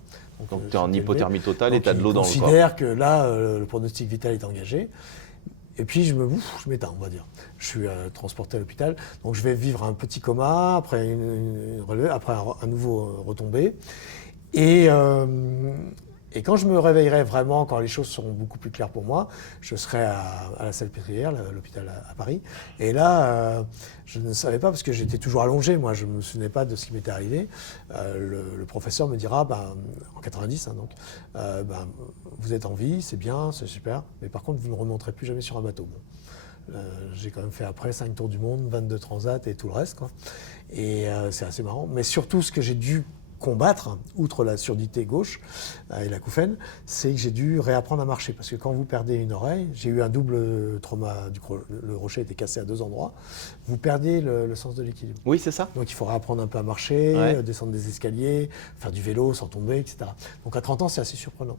Donc tu es en hypothermie totale et tu as de l'eau dans le corps. Je considère que là, le pronostic vital est engagé. Et puis je m'éteins, on va dire. Je suis transporté à l'hôpital, donc je vais vivre un petit coma, après une relevée, après un nouveau retombé. Et quand je me réveillerai vraiment, quand les choses seront beaucoup plus claires pour moi, je serai à la Salpêtrière, l'hôpital à Paris. Et là, je ne savais pas, parce que j'étais toujours allongé, moi je ne me souvenais pas de ce qui m'était arrivé. Le professeur me dira, en 90, vous êtes en vie, c'est bien, c'est super, mais par contre vous ne remonterez plus jamais sur un bateau. J'ai quand même fait après 5 tours du monde, 22 transats et tout le reste, quoi. Et c'est assez marrant. Mais surtout, ce que j'ai dû combattre, outre la surdité gauche et l'acouphène, c'est que j'ai dû réapprendre à marcher. Parce que quand vous perdez une oreille, j'ai eu un double trauma, le rocher était cassé à 2 endroits, vous perdez le sens de l'équilibre. Oui, c'est ça. Donc il faut réapprendre un peu à marcher, descendre des escaliers, faire du vélo sans tomber, etc. Donc à 30 ans, c'est assez surprenant.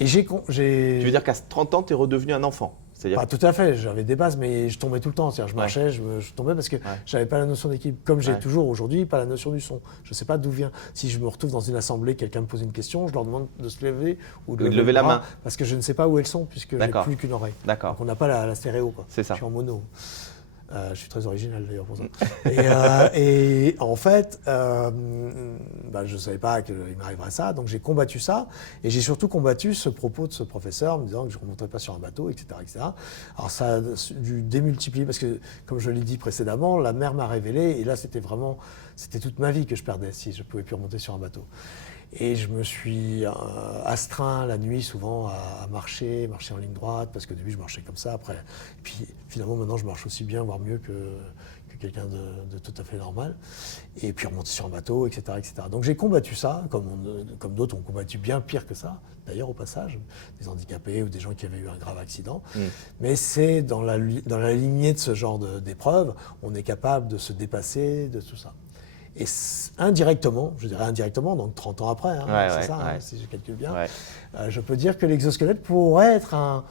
Et tu veux dire qu'à 30 ans, tu es redevenu un enfant? Pas tout à fait, j'avais des bases, mais je tombais tout le temps. C'est-à-dire, je marchais, je tombais parce que je n'avais pas la notion d'équilibre. Comme j'ai toujours aujourd'hui pas la notion du son. Je ne sais pas d'où vient. Si je me retrouve dans une assemblée, quelqu'un me pose une question, je leur demande de se lever ou de lever la main. Parce que je ne sais pas où elles sont, puisque j'ai plus qu'une oreille. D'accord. Donc on n'a pas la stéréo, quoi. C'est ça. Je suis en mono. Je suis très original d'ailleurs pour ça. Et en fait, je ne savais pas qu'il m'arriverait ça, donc j'ai combattu ça, et j'ai surtout combattu ce propos de ce professeur me disant que je ne remonterais pas sur un bateau, etc., etc. Alors ça a dû démultiplier, parce que comme je l'ai dit précédemment, la mer m'a révélé, et là c'était toute ma vie que je perdais si je ne pouvais plus remonter sur un bateau. Et je me suis astreint la nuit souvent à marcher en ligne droite, parce qu'au début je marchais comme ça, après. Et puis finalement maintenant je marche aussi bien, voire mieux que quelqu'un de tout à fait normal. Et puis remonter sur un bateau, etc. etc. Donc j'ai combattu ça, comme d'autres ont combattu bien pire que ça, d'ailleurs au passage, des handicapés ou des gens qui avaient eu un grave accident. Mais c'est dans la lignée de ce genre d'épreuve, on est capable de se dépasser, de tout ça. Et indirectement, je dirais indirectement, donc 30 ans après, c'est ça, si je calcule bien, je peux dire que l'exosquelette pourrait être un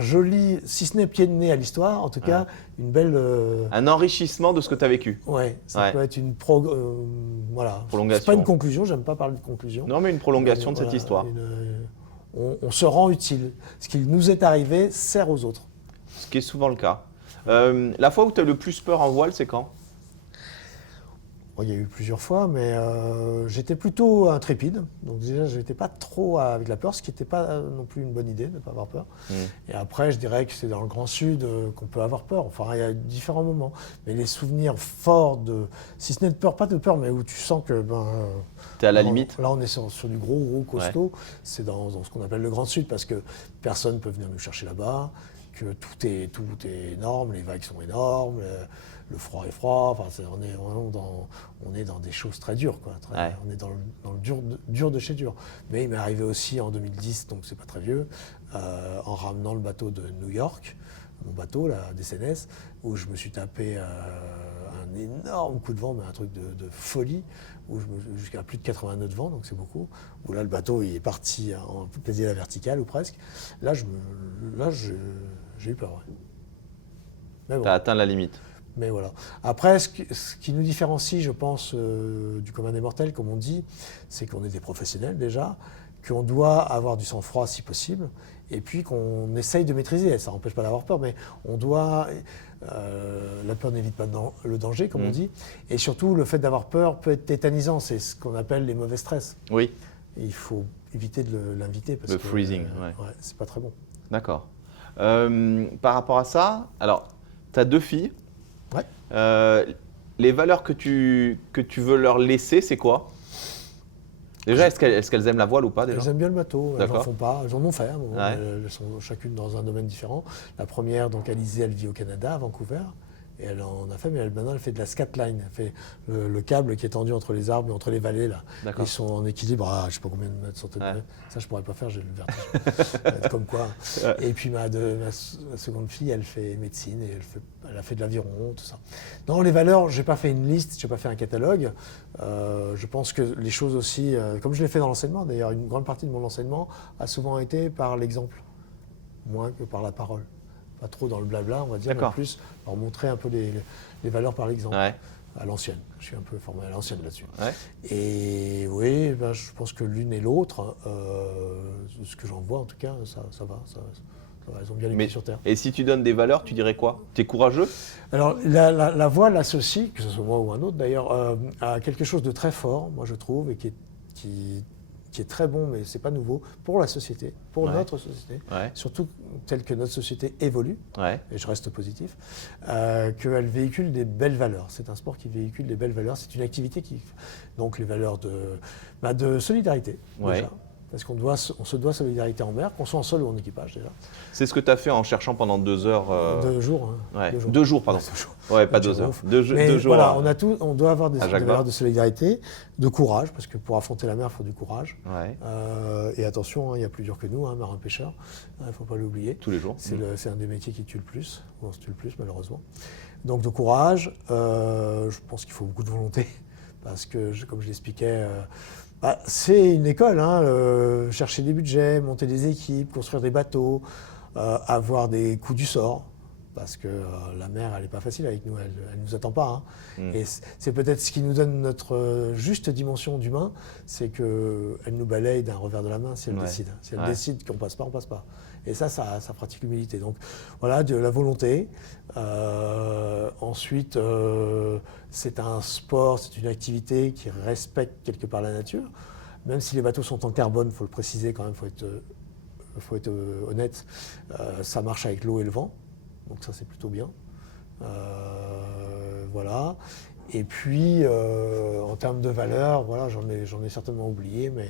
joli, si ce n'est pied de nez à l'histoire, en tout cas, une belle... Un enrichissement de ce que tu as vécu. Ouais, ça peut être une voilà. Prolongation. C'est pas une conclusion, j'aime pas parler de conclusion. Non, mais une prolongation de cette histoire. On se rend utile. Ce qui nous est arrivé sert aux autres. Ce qui est souvent le cas. La fois où tu as le plus peur en voile, c'est quand ? Il y a eu plusieurs fois, mais j'étais plutôt intrépide. Donc déjà, je n'étais pas trop avec la peur, ce qui n'était pas non plus une bonne idée de ne pas avoir peur. Et après, je dirais que c'est dans le Grand Sud qu'on peut avoir peur. Enfin, il y a différents moments. Mais les souvenirs forts si ce n'est de peur, pas de peur, mais où tu sens que... tu es à la limite. Là, on est sur du gros costaud. C'est dans ce qu'on appelle le Grand Sud, parce que personne ne peut venir nous chercher là-bas, que tout est énorme, les vagues sont énormes, le froid est froid, enfin, on est vraiment on est dans des choses très dures, quoi. On est dans le dur de chez dur. Mais il m'est arrivé aussi en 2010, donc c'est pas très vieux, en ramenant le bateau de New York, mon bateau, la DCNS, où je me suis tapé un énorme coup de vent, mais un truc de folie, jusqu'à plus de 80 nœuds de vent, donc c'est beaucoup, où là le bateau il est parti quasi à la verticale ou presque. Là, j'ai eu peur. Ouais. Bon. Tu as atteint la limite. Mais voilà. Après, ce qui nous différencie, je pense, du commun des mortels, comme on dit, c'est qu'on est des professionnels déjà, qu'on doit avoir du sang-froid si possible, et puis qu'on essaye de maîtriser. Ça n'empêche pas d'avoir peur, mais on doit... la peur n'évite pas le danger, comme on dit. Et surtout, le fait d'avoir peur peut être tétanisant. C'est ce qu'on appelle les mauvais stress. Oui. Et il faut éviter de l'inviter. Le freezing, c'est pas très bon. D'accord. Par rapport à ça, alors, tu as 2 filles. Ouais. Les valeurs que tu veux leur laisser, c'est quoi ? Déjà, est-ce qu'elles aiment la voile ou pas déjà ? Elles aiment bien le bateau, elles n'en font pas, elles en ont fait. Ouais. Elles sont chacune dans un domaine différent. La première, donc Alizée, elle vit au Canada, à Vancouver. Et elle en a fait, mais maintenant elle fait de la scatline. Elle fait le câble qui est tendu entre les arbres et entre les vallées. Là. Ils sont en équilibre à je ne sais pas combien de mètres, centaines de mètres. Ça, je ne pourrais pas faire, j'ai le vertige. Comme quoi. Et puis ma seconde fille, elle fait médecine et elle a fait de l'aviron, tout ça. Non, les valeurs, je n'ai pas fait une liste, je n'ai pas fait un catalogue. Je pense que les choses aussi, comme je l'ai fait dans l'enseignement, d'ailleurs, une grande partie de mon enseignement a souvent été par l'exemple, moins que par la parole. Pas trop dans le blabla, on va dire, mais plus leur montrer un peu les valeurs par l'exemple, à l'ancienne. Je suis un peu formé à l'ancienne là-dessus. Ouais. Et oui, je pense que l'une et l'autre, ce que j'en vois en tout cas, ça va. Elles ont bien les pieds sur terre. Et si tu donnes des valeurs, tu dirais quoi ? Tu es courageux ? Alors, la voile associe, que ce soit moi ou un autre d'ailleurs, à quelque chose de très fort, moi je trouve, et qui est très bon, mais ce n'est pas nouveau, pour la société, pour notre société, surtout telle que notre société évolue, et je reste positif, qu'elle véhicule des belles valeurs. C'est un sport qui véhicule des belles valeurs, c'est une activité donc les valeurs de solidarité, déjà. Parce qu'on se doit solidarité en mer, qu'on soit en sol ou en équipage déjà. C'est ce que tu as fait en cherchant pendant 2 heures. 2 jours. Ouais. 2 jours, pardon. 2 jours. Ouais, pas 2 heures. 2 jours. Voilà, on doit avoir des valeurs de solidarité, de courage, parce que pour affronter la mer, il faut du courage. Ouais. Et attention, il y a plus dur que nous, marin-pêcheur, il ne faut pas l'oublier. Tous les jours. C'est un des métiers qui tue le plus, ou on se tue le plus malheureusement. Donc de courage, je pense qu'il faut beaucoup de volonté, parce que comme je l'expliquais, c'est une école, chercher des budgets, monter des équipes, construire des bateaux, avoir des coups du sort, parce que la mer, elle n'est pas facile avec nous, elle ne nous attend pas. Et c'est peut-être ce qui nous donne notre juste dimension d'humain, c'est qu'elle nous balaye d'un revers de la main si elle décide. Si elle décide qu'on ne passe pas, on ne passe pas. Et ça pratique l'humilité. Donc voilà, de la volonté. Ensuite, c'est un sport, c'est une activité qui respecte quelque part la nature. Même si les bateaux sont en carbone, il faut le préciser quand même, il faut être honnête, ça marche avec l'eau et le vent. Donc ça, c'est plutôt bien. Voilà. Et puis, en termes de valeur, voilà, j'en ai certainement oublié, mais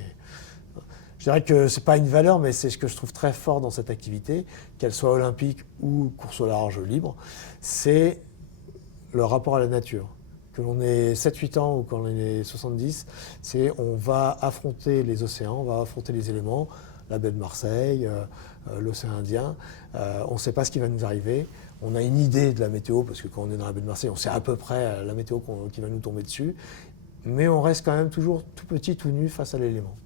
je dirais que c'est pas une valeur, mais c'est ce que je trouve très fort dans cette activité, qu'elle soit olympique ou course au large libre, c'est le rapport à la nature. Que l'on ait 7-8 ans ou qu'on ait 70, c'est on va affronter les océans, on va affronter les éléments, la baie de Marseille, l'océan Indien. On ne sait pas ce qui va nous arriver. On a une idée de la météo, parce que quand on est dans la baie de Marseille, on sait à peu près la météo qui va nous tomber dessus. Mais on reste quand même toujours tout petit, tout nu face à l'élément.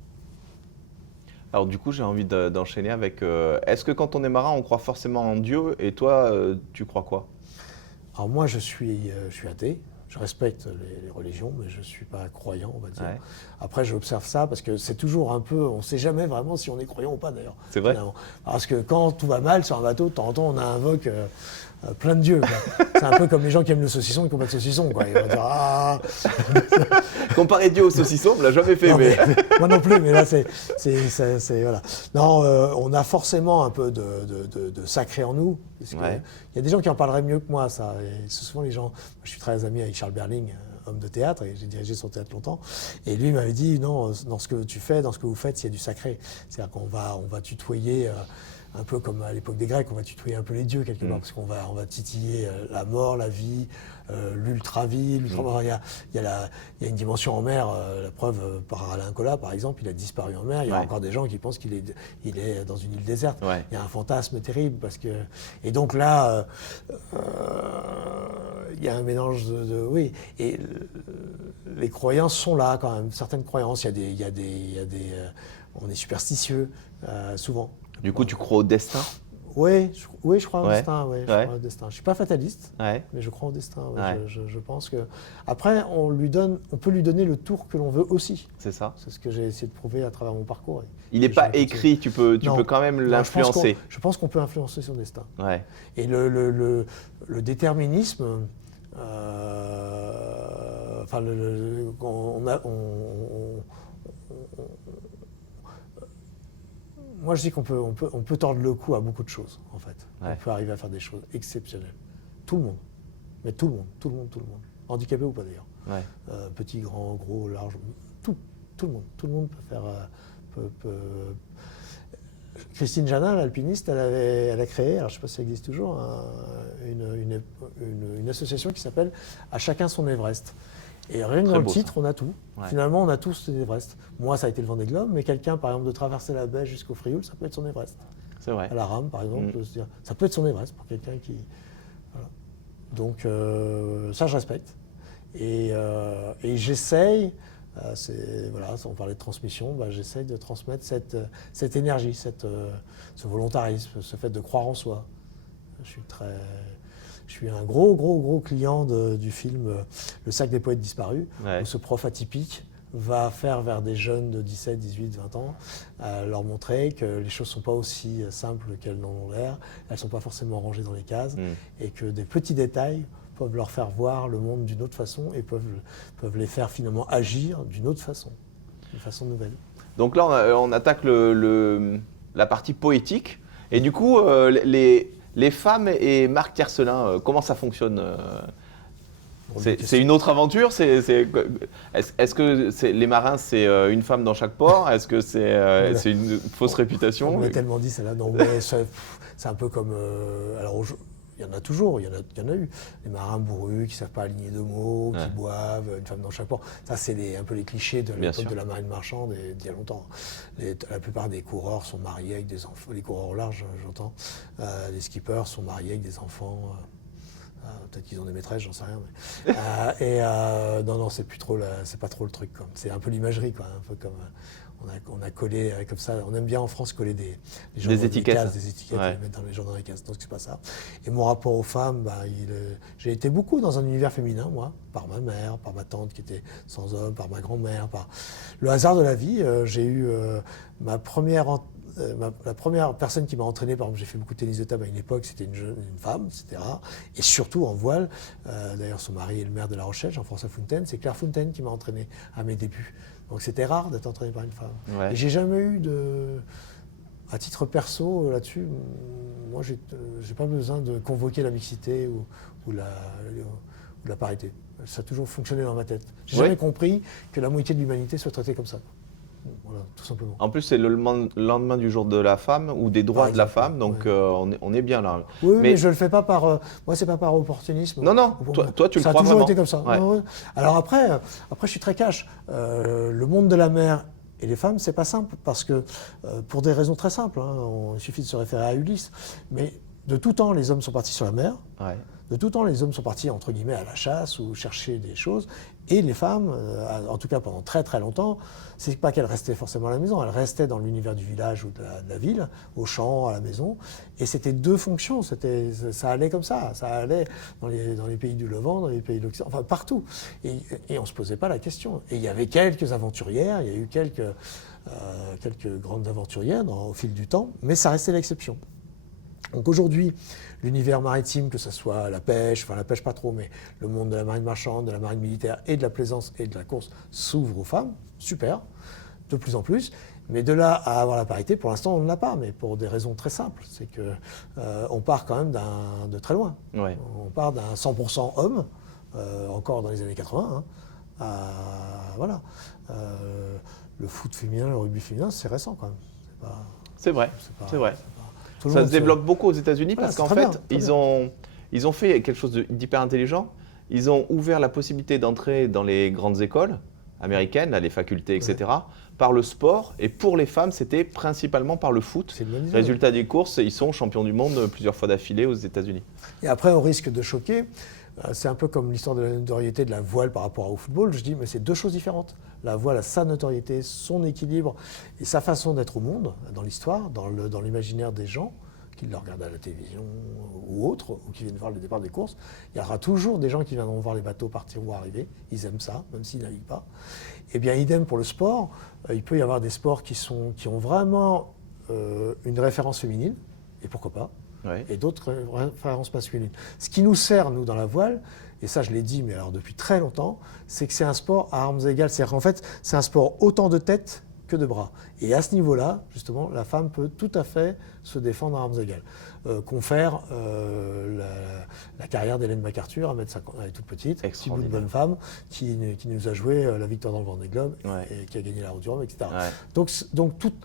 Alors du coup, j'ai envie d'enchaîner avec, est-ce que quand on est marin, on croit forcément en Dieu? Et toi, tu crois quoi? Alors moi, je suis athée. Je respecte les religions, mais je ne suis pas croyant, on va dire. Ouais. Après, j'observe ça parce que c'est toujours un peu... On ne sait jamais vraiment si on est croyant ou pas, d'ailleurs. C'est vrai? Finalement. Parce que quand tout va mal sur un bateau, de temps en temps, on invoque plein de dieux. C'est un peu comme les gens qui aiment le saucisson et qui n'ont pas de saucisson. Quoi. Ils vont dire « Ah !» Comparer Dieu au saucisson, on ne l'a jamais fait. Non, mais... moi non plus, mais là, c'est voilà. Non, on a forcément un peu de sacré en nous. Ouais. Il y a des gens qui en parleraient mieux que moi, ça. Et c'est souvent les gens. Moi, je suis très ami avec Charles Berling, homme de théâtre, et j'ai dirigé son théâtre longtemps. Et lui m'avait dit non, dans ce que tu fais, dans ce que vous faites, il y a du sacré. C'est-à-dire qu'on va tutoyer. Un peu comme à l'époque des Grecs, on va tutoyer un peu les dieux quelque part, parce qu'on va titiller la mort, la vie, l'ultra-vie. Il y a une dimension en mer, la preuve par Alain Colas, par exemple, il a disparu en mer. Il y a encore des gens qui pensent qu'il est dans une île déserte. Ouais. Il y a un fantasme terrible. Et donc là, il y a un mélange oui. Et les croyances sont là quand même. Certaines croyances, on est superstitieux, souvent. Du coup, tu crois au destin? Oui, je crois au Ouais. destin. Oui, je Ouais. crois au destin. Je suis pas fataliste, Ouais. mais je crois au destin. Ouais. Ouais. Je pense que après, on peut lui donner le tour que l'on veut aussi. C'est ça. C'est ce que j'ai essayé de prouver à travers mon parcours. Il n'est Et pas je- écrit, tu peux Non. quand même Non, l'influencer. je pense qu'on peut influencer son destin. Ouais. Et le déterminisme, enfin, moi, je dis qu'on peut tordre le cou à beaucoup de choses, en fait. Ouais. On peut arriver à faire des choses exceptionnelles. Tout le monde. Mais tout le monde. Handicapé ou pas, d'ailleurs. Ouais. Petit, grand, gros, large. Tout le monde. Tout le monde peut faire... Christine Janin, l'alpiniste, elle a créé, alors je ne sais pas si ça existe toujours, une association qui s'appelle « À chacun son Everest ». Et rien que Très dans le beau, titre, on a tout. Ouais. Finalement, on a tous des Everest. Moi, ça a été le Vendée Globe, mais quelqu'un, par exemple, de traverser la baie jusqu'au Frioul, ça peut être son Everest. C'est vrai. À la rame, par exemple, peut se dire, ça peut être son Everest pour quelqu'un qui... Voilà. Donc, ça, je respecte. Et j'essaye, voilà, on parlait de transmission, j'essaye de transmettre cette énergie, ce volontarisme, ce fait de croire en soi. Je suis un gros client du film Le sac des poètes disparus, Ouais. où ce prof atypique va faire vers des jeunes de 17, 18, 20 ans, leur montrer que les choses ne sont pas aussi simples qu'elles n'en ont l'air, elles ne sont pas forcément rangées dans les cases, et que des petits détails peuvent leur faire voir le monde d'une autre façon et peuvent les faire finalement agir d'une autre façon, d'une façon nouvelle. Donc là, on attaque la partie poétique. Et du coup, les femmes et Marc Tiercelin, comment ça fonctionne? C'est une autre aventure? Est-ce que les marins, c'est une femme dans chaque port? Est-ce que c'est une fausse réputation? On me l'a tellement dit, celle-là. Non, mais c'est un peu comme... alors, il y en a toujours, il y en a eu. Les marins bourrus qui ne savent pas aligner deux mots, qui boivent, une femme dans chaque port. Ça, c'est un peu les clichés de l'époque de la marine marchande d'il y a longtemps. La plupart des coureurs sont mariés avec des enfants. Les coureurs au large, j'entends. Les skippers sont mariés avec des enfants. Peut-être qu'ils ont des maîtresses, j'en sais rien. Non, c'est pas trop le truc. C'est un peu l'imagerie, quoi. Un peu comme... On a collé comme ça, on aime bien en France coller des étiquettes. Des étiquettes, Ouais. les mettre dans les gens dans les cases, donc c'est pas ça. Et mon rapport aux femmes, j'ai été beaucoup dans un univers féminin, moi, par ma mère, par ma tante qui était sans homme, par ma grand-mère, par le hasard de la vie. J'ai eu la première personne qui m'a entraîné, par exemple, j'ai fait beaucoup de tennis de table à une époque, c'était une femme, c'était rare, et surtout en voile. D'ailleurs, son mari est le maire de La Rochelle, Jean-François Fontaine, c'est Claire Fontaine qui m'a entraîné à mes débuts. Donc c'était rare d'être entraîné par une femme. Ouais. Et j'ai jamais eu à titre perso là-dessus, moi j'ai pas besoin de convoquer la mixité ou la parité. Ça a toujours fonctionné dans ma tête. J'ai Oui. jamais compris que la moitié de l'humanité soit traitée comme ça. Voilà, tout simplement. En plus, c'est le lendemain du jour de la femme ou des droits Par de la exemple, femme, donc ouais. on est bien là. Oui, mais Mais je le fais pas par. Moi, c'est pas par opportunisme. non, non, Ou pour toi, tu le ça crois a toujours vraiment. été comme ça. Ouais. Ouais, ouais. Alors après, je suis très cash. Le monde de la mer et les femmes, c'est pas simple parce que pour des raisons très simples. Il suffit de se référer à Ulysse. Mais de tout temps, les hommes sont partis sur la mer. Ouais. De tout temps, les hommes sont partis, entre guillemets, à la chasse ou chercher des choses. Et les femmes, en tout cas pendant très très longtemps, c'est pas qu'elles restaient forcément à la maison, elles restaient dans l'univers du village ou de la ville, au champ, à la maison. Et c'était deux fonctions, ça allait comme ça allait dans les pays du Levant, dans les pays de l'Occident, enfin partout. Et on ne se posait pas la question. Et il y avait quelques aventurières, il y a eu quelques grandes aventurières au fil du temps, mais ça restait l'exception. Donc aujourd'hui, l'univers maritime, que ce soit la pêche pas trop, mais le monde de la marine marchande, de la marine militaire et de la plaisance et de la course s'ouvre aux femmes, super, de plus en plus. Mais de là à avoir la parité, pour l'instant, on ne l'a pas, mais pour des raisons très simples. C'est qu'on part quand même de très loin. Ouais. On part d'un 100% homme, encore dans les années 80, voilà. Le foot féminin, le rugby féminin, c'est récent quand même. C'est vrai, c'est vrai. Tout le Ça monde se développe beaucoup aux États-Unis Voilà, parce c'est qu'en très fait, bien, très ils ont fait quelque chose d'hyper intelligent. Ils ont ouvert la possibilité d'entrer dans les grandes écoles américaines, là, les facultés, etc., par le sport. Et pour les femmes, c'était principalement par le foot. C'est une bonne idée. Résultat des courses, ils sont champions du monde plusieurs fois d'affilée aux États-Unis. Et après, au risque de choquer, c'est un peu comme l'histoire de la notoriété de la voile par rapport au football. Je dis, mais c'est deux choses différentes. La voile a sa notoriété, son équilibre et sa façon d'être au monde, dans l'histoire, dans l'imaginaire des gens qui le regardent à la télévision ou autres, ou qui viennent voir le départ des courses. Il y aura toujours des gens qui viendront voir les bateaux partir ou arriver. Ils aiment ça, même s'ils naviguent pas. Et bien, idem pour le sport. Il peut y avoir des sports qui ont vraiment une référence féminine, et pourquoi pas, Ouais. et d'autres références masculines. Ce qui nous sert, nous, dans la voile, et ça je l'ai dit, mais alors depuis très longtemps, c'est que c'est un sport à armes égales. C'est-à-dire qu'en fait, c'est un sport autant de tête que de bras. Et à ce niveau-là, justement, la femme peut tout à fait se défendre à armes égales. Confère la carrière d'Hélène MacArthur, à mettre elle est toute petite, petite bout de bonne femme, qui nous a joué la victoire dans le Vendée Globe, Ouais. et qui a gagné la Route du Rhum, etc. Ouais. Donc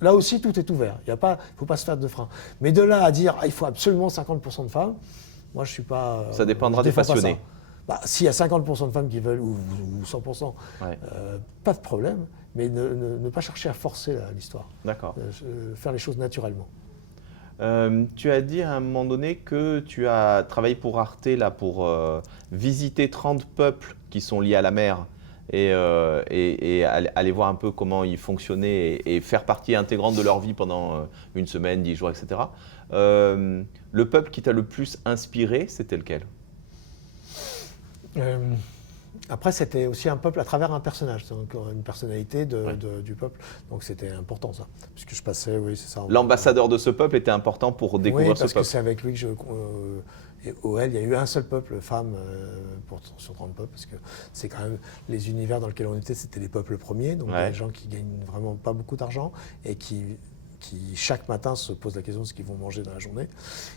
là aussi, tout est ouvert. Il ne faut pas se faire de frein. Mais de là à dire il faut absolument 50% de femmes, moi je ne suis pas. Ça dépendra je des défends pas passionnés. ça. S'il y a 50% de femmes qui veulent, ou 100%, Ouais. pas de problème, mais ne pas chercher à forcer l'histoire. D'accord. Faire les choses naturellement. Tu as dit à un moment donné que tu as travaillé pour Arte là, pour visiter 30 peuples qui sont liés à la mer et aller voir un peu comment ils fonctionnaient et faire partie intégrante de leur vie pendant une semaine, 10 jours, etc. Le peuple qui t'a le plus inspiré, c'était lequel? Après, c'était aussi un peuple à travers un personnage, donc une personnalité Ouais. du peuple. Donc c'était important ça. Puisque je passais, oui, c'est ça. L'ambassadeur de ce peuple était important pour découvrir Oui, ce parce que peuple. c'est avec lui que et OL, il y a eu un seul peuple, femme, sur 30 peuples, parce que c'est quand même les univers dans lesquels on était, c'était les peuples premiers, donc Ouais. des gens qui gagnent vraiment pas beaucoup d'argent et qui chaque matin se posent la question de ce qu'ils vont manger dans la journée.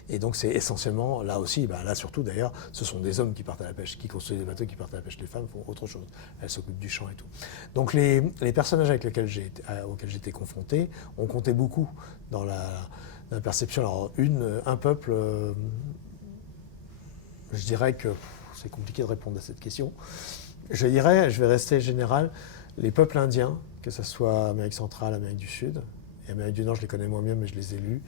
Et donc c'est essentiellement, là aussi, là surtout d'ailleurs, ce sont des hommes qui partent à la pêche, qui construisent des bateaux, qui partent à la pêche. Les femmes font autre chose, elles s'occupent du champ et tout. Donc les personnages auxquels j'étais confronté ont compté beaucoup dans la perception. Alors un peuple, je dirais que c'est compliqué de répondre à cette question. Je vais rester général, les peuples indiens, que ce soit Amérique centrale, Amérique du Sud, et Amérique du Nord, je les connais moins bien, mais je les ai lus,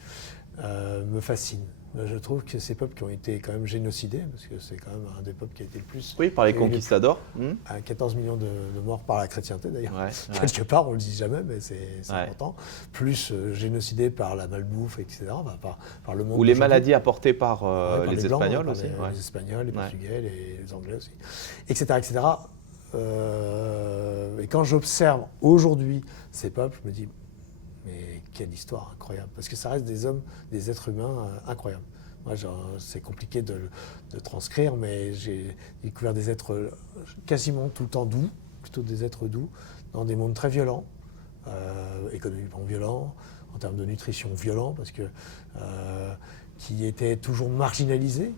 me fascinent. Je trouve que ces peuples qui ont été quand même génocidés, parce que c'est quand même un des peuples qui a été le plus... Oui, par les qui a eu conquistadors. à 14 millions de morts par la chrétienté d'ailleurs. Ouais, Quelque part, on ne le dit jamais, mais c'est Ouais. important. Plus génocidés par la malbouffe, etc. Par le monde. Ou les d'aujourd'hui. maladies apportées par, Ouais, par les Blancs, Espagnols par aussi. Les, Ouais. les Espagnols, les Ouais. Portugais, les Anglais aussi, etc. etc. Et quand j'observe aujourd'hui ces peuples, je me dis, mais quelle histoire incroyable. Parce que ça reste des hommes, des êtres humains incroyables. Moi, c'est compliqué de transcrire, mais j'ai découvert des êtres quasiment tout le temps doux, plutôt des êtres doux, dans des mondes très violents, économiquement violents, en termes de nutrition violents, parce que qui étaient toujours marginalisés.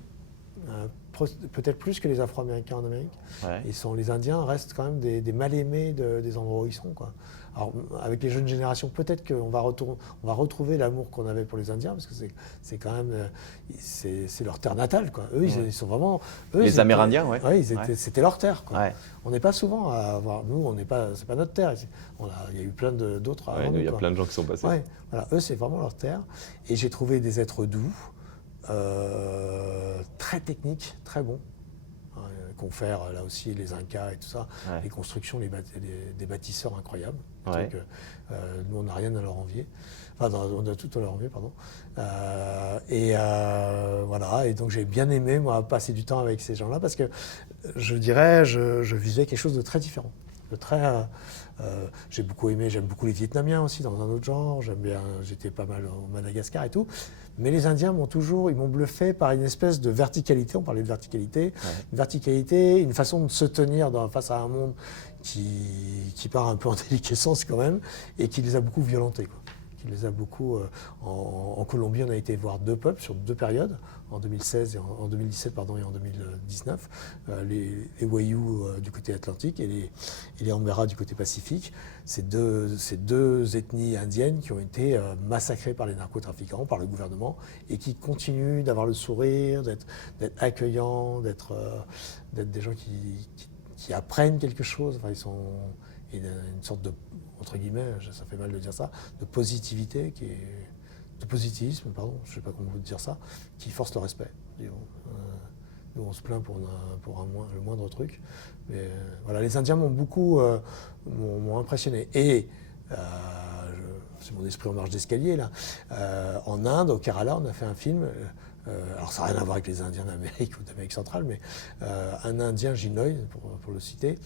peut-être plus que les Afro-Américains en Amérique. Ouais. Les Indiens restent quand même des mal-aimés des endroits où ils sont, quoi. Alors, avec les jeunes générations, peut-être qu'on va, on va retrouver l'amour qu'on avait pour les Indiens, parce que c'est quand même, c'est leur terre natale, quoi. Eux, ils sont vraiment... Eux, Les Amérindiens, ouais. Ouais, c'était leur terre, quoi. Ouais. On n'est pas souvent à avoir... Nous, c'est pas notre terre. Il y a eu plein d'autres avant nous, Il y a quoi. plein de gens qui sont passés. Ouais, voilà, eux, c'est vraiment leur terre. Et j'ai trouvé des êtres doux, très techniques, très bons. Confèrent là aussi les Incas et tout ça, Ouais. les constructions, des bâtisseurs incroyables. Ouais. Donc, nous, on n'a rien à leur envier. Enfin, on a tout à leur envier, pardon. Voilà, et donc j'ai bien aimé, moi, passer du temps avec ces gens-là, parce que je dirais, je visais quelque chose de très différent. J'ai beaucoup aimé, j'aime beaucoup les Vietnamiens aussi, dans un autre genre. J'aime bien, j'étais pas mal au Madagascar et tout. Mais les Indiens ils m'ont bluffé par une espèce de verticalité. On parlait de verticalité. Ouais. Une verticalité, une façon de se tenir face à un monde qui part un peu en déliquescence quand même, et qui les a beaucoup violentés, quoi. Qui les a beaucoup. En Colombie, on a été voir 2 peuples sur 2 périodes, en 2016 et en 2017 pardon, et en 2019, les Wayuu du côté atlantique et les Embera du côté pacifique. Ces deux ethnies indiennes qui ont été massacrées par les narcotrafiquants, par le gouvernement, et qui continuent d'avoir le sourire, d'être accueillants, d'être des gens qui apprennent quelque chose. Enfin, il y a une sorte de, entre guillemets, ça fait mal de dire ça, de positivité, de positivisme, pardon, je ne sais pas comment vous dire ça, qui force le respect. Nous, on se plaint pour le moindre truc. Mais voilà, les Indiens m'ont impressionné. Et c'est mon esprit en marche d'escalier là. En Inde, au Kerala, on a fait un film. Alors ça n'a rien à voir avec les Indiens d'Amérique ou d'Amérique centrale, mais un Indien, Ginoy, pour le citer,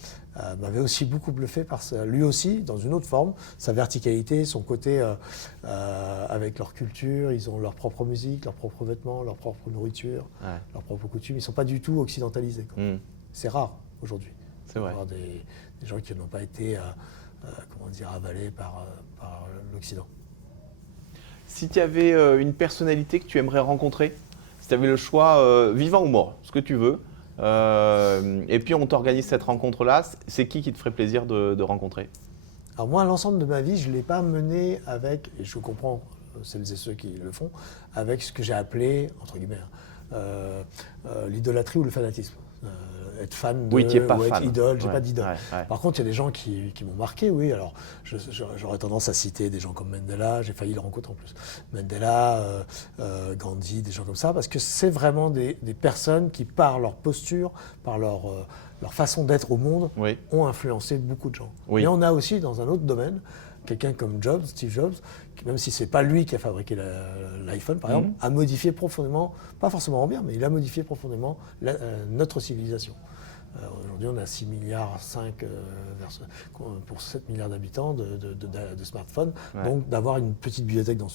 m'avait aussi beaucoup bluffé par lui aussi, dans une autre forme, sa verticalité, son côté avec leur culture. Ils ont leur propre musique, leurs propres vêtements, leur propre nourriture, leurs propres coutumes. Ils ne sont pas du tout occidentalisés, quoi. C'est rare aujourd'hui. C'est vrai. Avoir des gens qui n'ont pas été avalés par l'Occident. Si tu avais une personnalité que tu aimerais rencontrer, si tu avais le choix, vivant ou mort, ce que tu veux, et puis on t'organise cette rencontre-là, c'est qui te ferait plaisir de rencontrer? Alors moi, l'ensemble de ma vie, je ne l'ai pas mené avec, et je comprends celles et ceux qui le font, avec ce que j'ai appelé, entre guillemets, l'idolâtrie ou le fanatisme. Être fan de, oui, tu n'es pas ou être fan. idole, j'ai pas d'idole. Ouais. Par contre, il y a des gens qui m'ont marqué, oui. Alors, j'aurais tendance à citer des gens comme Mandela, j'ai failli le rencontrer en plus. Mandela, Gandhi, des gens comme ça, parce que c'est vraiment des personnes qui, par leur posture, par leur façon d'être au monde, ont influencé beaucoup de gens. Oui. Mais on a aussi, dans un autre domaine, quelqu'un comme Steve Jobs, qui, même si ce n'est pas lui qui a fabriqué l'iPhone, par exemple, a modifié profondément, pas forcément en bien, mais il a modifié profondément notre civilisation. Aujourd'hui, on a 6,5 milliards pour 7 milliards d'habitants de smartphones. Donc, d'avoir une petite bibliothèque dans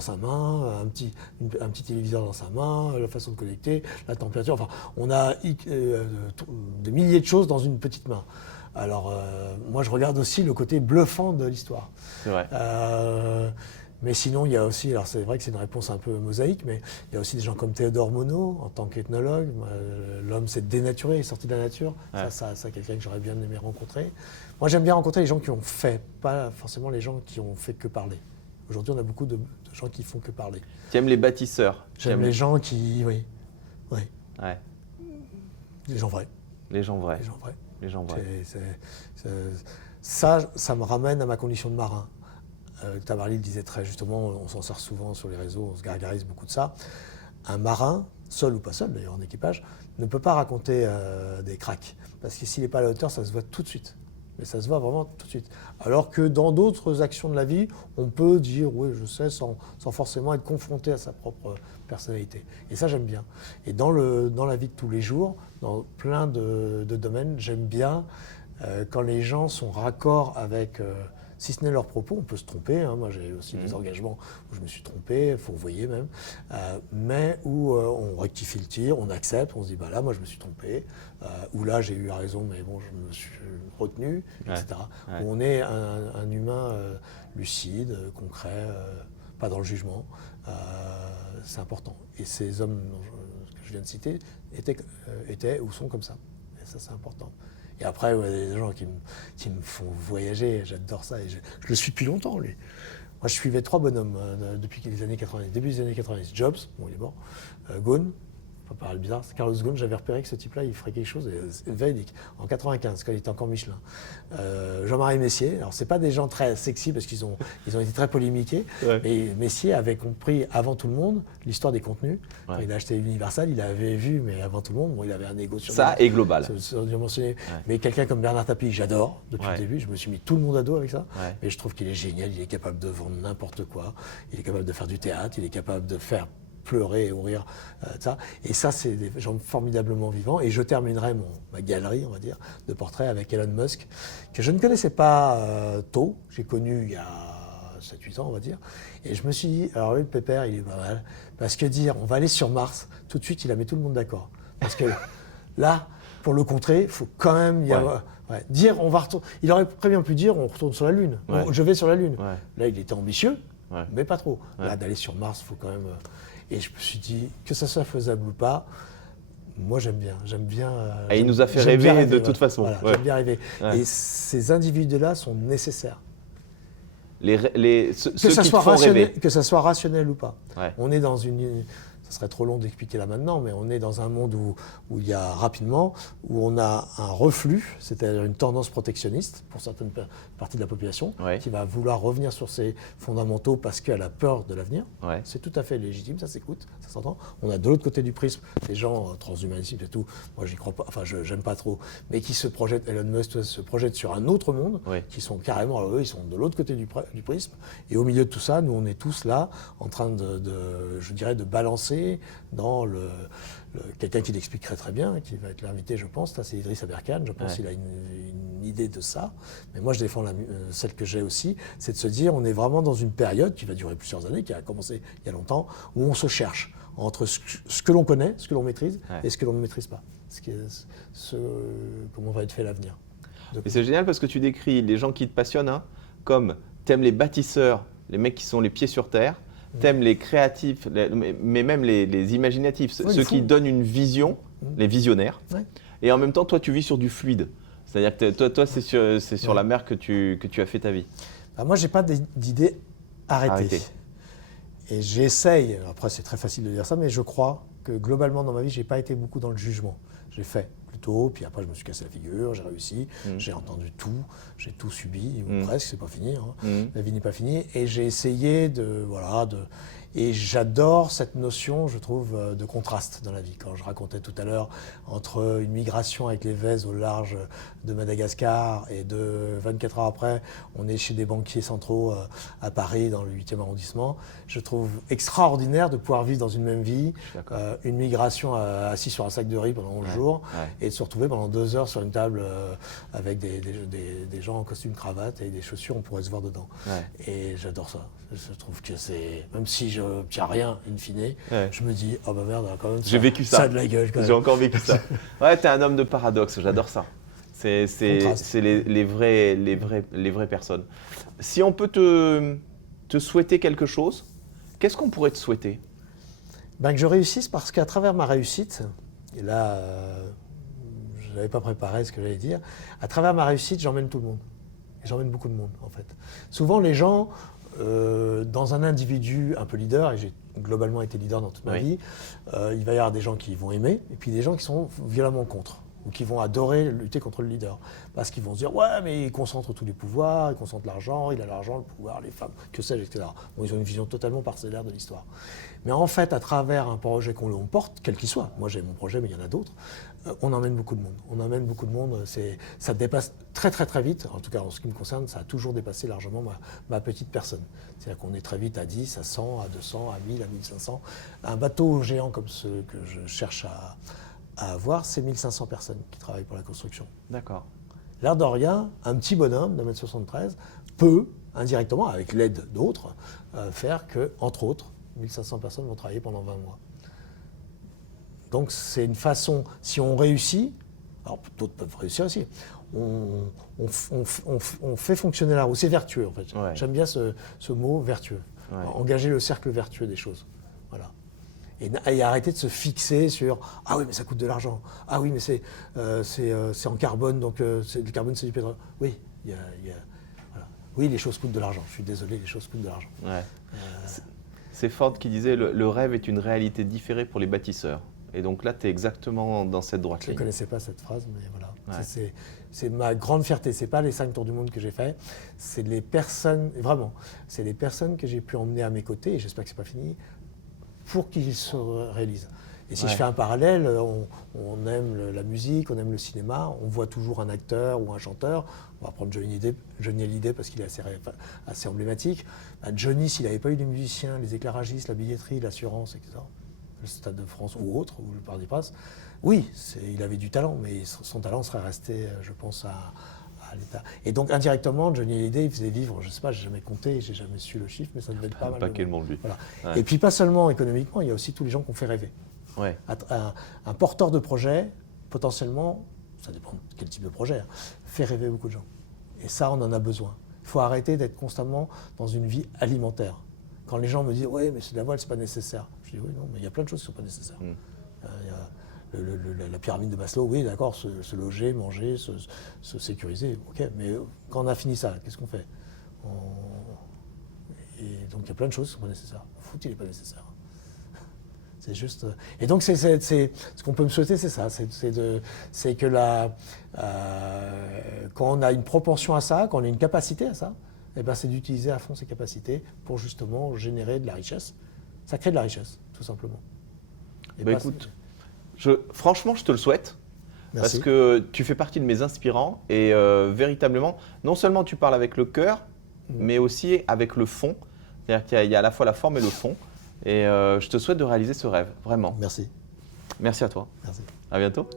sa main, un petit téléviseur dans sa main, la façon de connecter, la température. Enfin, on a des milliers de choses dans une petite main. Alors, moi, je regarde aussi le côté bluffant de l'histoire. C'est vrai. Mais sinon, il y a aussi, alors c'est vrai que c'est une réponse un peu mosaïque, mais il y a aussi des gens comme Théodore Monod, en tant qu'ethnologue. L'homme s'est dénaturé, il est sorti de la nature. Ça c'est quelqu'un que j'aurais bien aimé rencontrer. Moi, j'aime bien rencontrer les gens qui ont fait, pas forcément les gens qui ont fait que parler. Aujourd'hui, on a beaucoup de gens qui font que parler. Tu aimes les bâtisseurs? J'aime les gens qui, oui. Ouais. Les gens vrais. Les gens vrais. Les gens vrais. Ça me ramène à ma condition de marin. Tabarly le disait très justement, on s'en sert souvent sur les réseaux, on se gargarise beaucoup de ça. Un marin, seul ou pas seul d'ailleurs en équipage, ne peut pas raconter des cracks. Parce que s'il n'est pas à la hauteur, ça se voit tout de suite. Mais ça se voit vraiment tout de suite. Alors que dans d'autres actions de la vie, on peut dire oui, je sais, sans forcément être confronté à sa propre personnalité. Et ça, j'aime bien. Et dans la vie de tous les jours, dans plein de domaines, j'aime bien quand les gens sont raccords avec... si ce n'est leurs propos, on peut se tromper. Moi, j'ai aussi des engagements où je me suis trompé, fourvoyé même, mais où on rectifie le tir, on accepte, on se dit bah là, moi, je me suis trompé, ou là, j'ai eu raison, mais bon, je me suis retenu, etc. Où on est un humain lucide, concret, pas dans le jugement. C'est important. Et ces hommes que je viens de citer étaient ou sont comme ça. Et ça, c'est important. Et après, il y a des gens qui me font voyager, j'adore ça. Et je le suis depuis longtemps, lui. Moi, je suivais 3 bonhommes depuis les années 90, début des années 90. Jobs, bon, il est mort. Ghosn, ça peut paraître bizarre, Carlos Ghosn, j'avais repéré que ce type-là, il ferait quelque chose, véridique, en 95, quand il était encore Michelin. Jean-Marie Messier, alors c'est pas des gens très sexy parce qu'ils ont été très polémiqués, Ouais. mais Messier avait compris avant tout le monde l'histoire des contenus. Ouais. Quand il a acheté Universal, il avait vu, mais avant tout le monde, bon, il avait un égo Ça est global. surdimensionné. Ouais. Mais quelqu'un comme Bernard Tapie, j'adore depuis Ouais. le début, je me suis mis tout le monde à dos avec ça. Ouais. Mais je trouve qu'il est génial, il est capable de vendre n'importe quoi, il est capable de faire du théâtre, il est capable de faire pleurer ou rire, ça. Et ça, c'est des gens formidablement vivants. Et je terminerai ma galerie, on va dire, de portraits avec Elon Musk, que je ne connaissais pas tôt, j'ai connu il y a 7-8 ans, on va dire. Et je me suis dit, alors lui, le pépère, il est pas mal. Parce que dire, on va aller sur Mars, tout de suite, il a mis tout le monde d'accord. Parce que là, pour le contrer, il faut quand même y avoir... Ouais. Dire, on va retourner... Il aurait très bien pu dire, on retourne sur la Lune. Ouais. Je vais sur la Lune. Ouais. Là, il était ambitieux, Ouais. mais pas trop. Ouais. Là, d'aller sur Mars, il faut quand même... Et je me suis dit, que ça soit faisable ou pas, moi j'aime bien. Et il nous a fait j'aime bien rêver de ouais. toute façon. Voilà, Ouais. j'aime bien rêver. Ouais. Et ces individus-là sont nécessaires. Ceux Que qui ça te soit font rationnel, rêver. que ça soit rationnel ou pas. Ouais. On est dans une... Ça serait trop long d'expliquer là maintenant, mais on est dans un monde où il y a rapidement, où on a un reflux, c'est-à-dire une tendance protectionniste pour certaines parties de la population, Ouais. qui va vouloir revenir sur ses fondamentaux parce qu'elle a peur de l'avenir. Ouais. C'est tout à fait légitime, ça s'écoute, ça s'entend. On a de l'autre côté du prisme des gens transhumanistes et tout, moi j'y crois pas, enfin j'aime pas trop, mais qui se projettent, Elon Musk se projette sur un autre monde, Ouais. qui sont carrément, eux, ils sont de l'autre côté du prisme, et au milieu de tout ça, nous on est tous là, en train je dirais, de balancer dans quelqu'un qui l'expliquerait très bien, qui va être l'invité, je pense, là, c'est Idriss Aberkan, je pense Ouais. qu'il a une idée de ça, mais moi je défends celle que j'ai aussi, c'est de se dire, on est vraiment dans une période qui va durer plusieurs années, qui a commencé il y a longtemps, où on se cherche entre ce que l'on connaît, ce que l'on maîtrise, Ouais. et ce que l'on ne maîtrise pas, comment va être fait l'avenir. Et c'est génial parce que tu décris les gens qui te passionnent, hein, comme t'aimes les bâtisseurs, les mecs qui sont les pieds sur terre, t'aimes les créatifs, mais même les imaginatifs, Ouais, ceux les qui fous. donnent une vision, les visionnaires. Ouais. Et en même temps, toi, tu vis sur du fluide. C'est-à-dire que toi c'est sur Ouais. la mer que tu as fait ta vie. Bah, moi, j'ai pas d'idée arrêtée. Arrêtée. Et j'essaye, après c'est très facile de dire ça, mais je crois que globalement dans ma vie, j'ai pas été beaucoup dans le jugement. J'ai fait plutôt, puis après je me suis cassé la figure, j'ai réussi, j'ai entendu tout, j'ai tout subi, ou presque, c'est pas fini, hein. La vie n'est pas finie. Et j'ai essayé et j'adore cette notion, je trouve, de contraste dans la vie. Quand je racontais tout à l'heure entre une migration avec les Vèzes au large de Madagascar et 24 heures après, on est chez des banquiers centraux à Paris, dans le 8e arrondissement, je trouve extraordinaire de pouvoir vivre dans une même vie, d'accord. une migration assis sur un sac de riz pendant 11 jours Ouais. et de se retrouver pendant 2 heures sur une table avec des gens en costume cravate et des chaussures, on pourrait se voir dedans. Ouais. Et j'adore ça. Je trouve que c'est, même si je n'obtiens rien in fine, Ouais. je me dis, oh bah merde, quand même, J'ai vécu ça. Ça a de la gueule quand J'ai même. encore vécu ça. Ouais, t'es un homme de paradoxe, j'adore ça. C'est Contraste. les vraies personnes. Si on peut te souhaiter quelque chose, qu'est-ce qu'on pourrait te souhaiter? Ben, que je réussisse parce qu'à travers ma réussite, et là, je n'avais pas préparé ce que j'allais dire, à travers ma réussite, j'emmène tout le monde. Et j'emmène beaucoup de monde, en fait. Souvent, les gens, dans un individu un peu leader, et j'ai globalement été leader dans toute ma Oui. vie, il va y avoir des gens qui vont aimer, et puis des gens qui sont violemment contre, ou qui vont adorer lutter contre le leader. Parce qu'ils vont se dire, ouais, mais il concentre tous les pouvoirs, il concentre l'argent, il a l'argent, le pouvoir, les femmes, que sais-je, etc. Bon, ils ont une vision totalement parcellaire de l'histoire. Mais en fait, à travers un projet qu'on porte, quel qu'il soit, moi j'ai mon projet, mais il y en a d'autres, on emmène beaucoup de monde. On emmène beaucoup de monde, ça dépasse très très très vite, en tout cas en ce qui me concerne, ça a toujours dépassé largement ma petite personne. C'est-à-dire qu'on est très vite à 10, à 100, à 200, à 1000, à 1500. Un bateau géant comme ceux que je cherche à avoir, c'est 1500 personnes qui travaillent pour la construction. D'accord. L'air de rien, un petit bonhomme d'1m73 peut, indirectement, avec l'aide d'autres, faire que, entre autres, 1500 personnes vont travailler pendant 20 mois. Donc c'est une façon, si on réussit, alors d'autres peuvent réussir aussi, on fait fonctionner la roue, c'est vertueux en fait. Ouais. J'aime bien ce mot vertueux, Ouais. engager le cercle vertueux des choses. Voilà. Et arrêter de se fixer sur « Ah oui, mais ça coûte de l'argent. Ah oui, mais c'est en carbone, donc le carbone, c'est du pétrole. » Oui, voilà. Oui, les choses coûtent de l'argent. Je suis désolé, les choses coûtent de l'argent. Ouais. C'est Ford qui disait le rêve est une réalité différée pour les bâtisseurs. Et donc là, tu es exactement dans cette droite Je ne ligne. connaissais pas cette phrase, mais voilà. Ouais. C'est ma grande fierté. Ce n'est pas les 5 tours du monde que j'ai fait, c'est les personnes, vraiment, c'est les personnes que j'ai pu emmener à mes côtés, et j'espère que ce n'est pas fini, pour qu'ils se réalisent. Et si je fais un parallèle, on aime la musique, on aime le cinéma, on voit toujours un acteur ou un chanteur. On va prendre Johnny Hallyday parce qu'il est assez emblématique. Johnny, s'il n'avait pas eu les musiciens, les éclairagistes, la billetterie, l'assurance, etc., le Stade de France ou autre, ou le Parc des Princes, oui, il avait du talent, mais son talent serait resté, je pense, à l'État. Et donc, indirectement, Johnny Hallyday, il faisait vivre, je ne sais pas, je n'ai jamais compté, je n'ai jamais su le chiffre, mais ça devait être pas mal. Paquet le monde, lui. Voilà. Ouais. Et puis, pas seulement économiquement, il y a aussi tous les gens qui ont fait rêver. Ouais. Un porteur de projet, potentiellement, ça dépend de quel type de projet, fait rêver beaucoup de gens. Et ça, on en a besoin. Il faut arrêter d'être constamment dans une vie alimentaire. Quand les gens me disent « Oui, mais c'est de la voile, c'est pas nécessaire », je dis « Oui, non, mais il y a plein de choses qui ne sont pas nécessaires. Il y a la pyramide de Maslow, oui, d'accord, se loger, manger, se sécuriser, ok, mais quand on a fini ça, qu'est-ce qu'on fait ? Et donc il y a plein de choses qui ne sont pas nécessaires. Le foot, il n'est pas nécessaire. C'est juste. Et donc, ce qu'on peut me souhaiter, c'est ça. C'est que quand on a une propension à ça, quand on a une capacité à ça, eh ben, c'est d'utiliser à fond ces capacités pour justement générer de la richesse. Ça crée de la richesse, tout simplement. Bah écoute, franchement, je te le souhaite. Merci. Parce que tu fais partie de mes inspirants et véritablement, non seulement tu parles avec le cœur, mais aussi avec le fond. C'est-à-dire qu'il y a à la fois la forme et le fond. Et je te souhaite de réaliser ce rêve, vraiment. Merci. Merci à toi. Merci. À bientôt.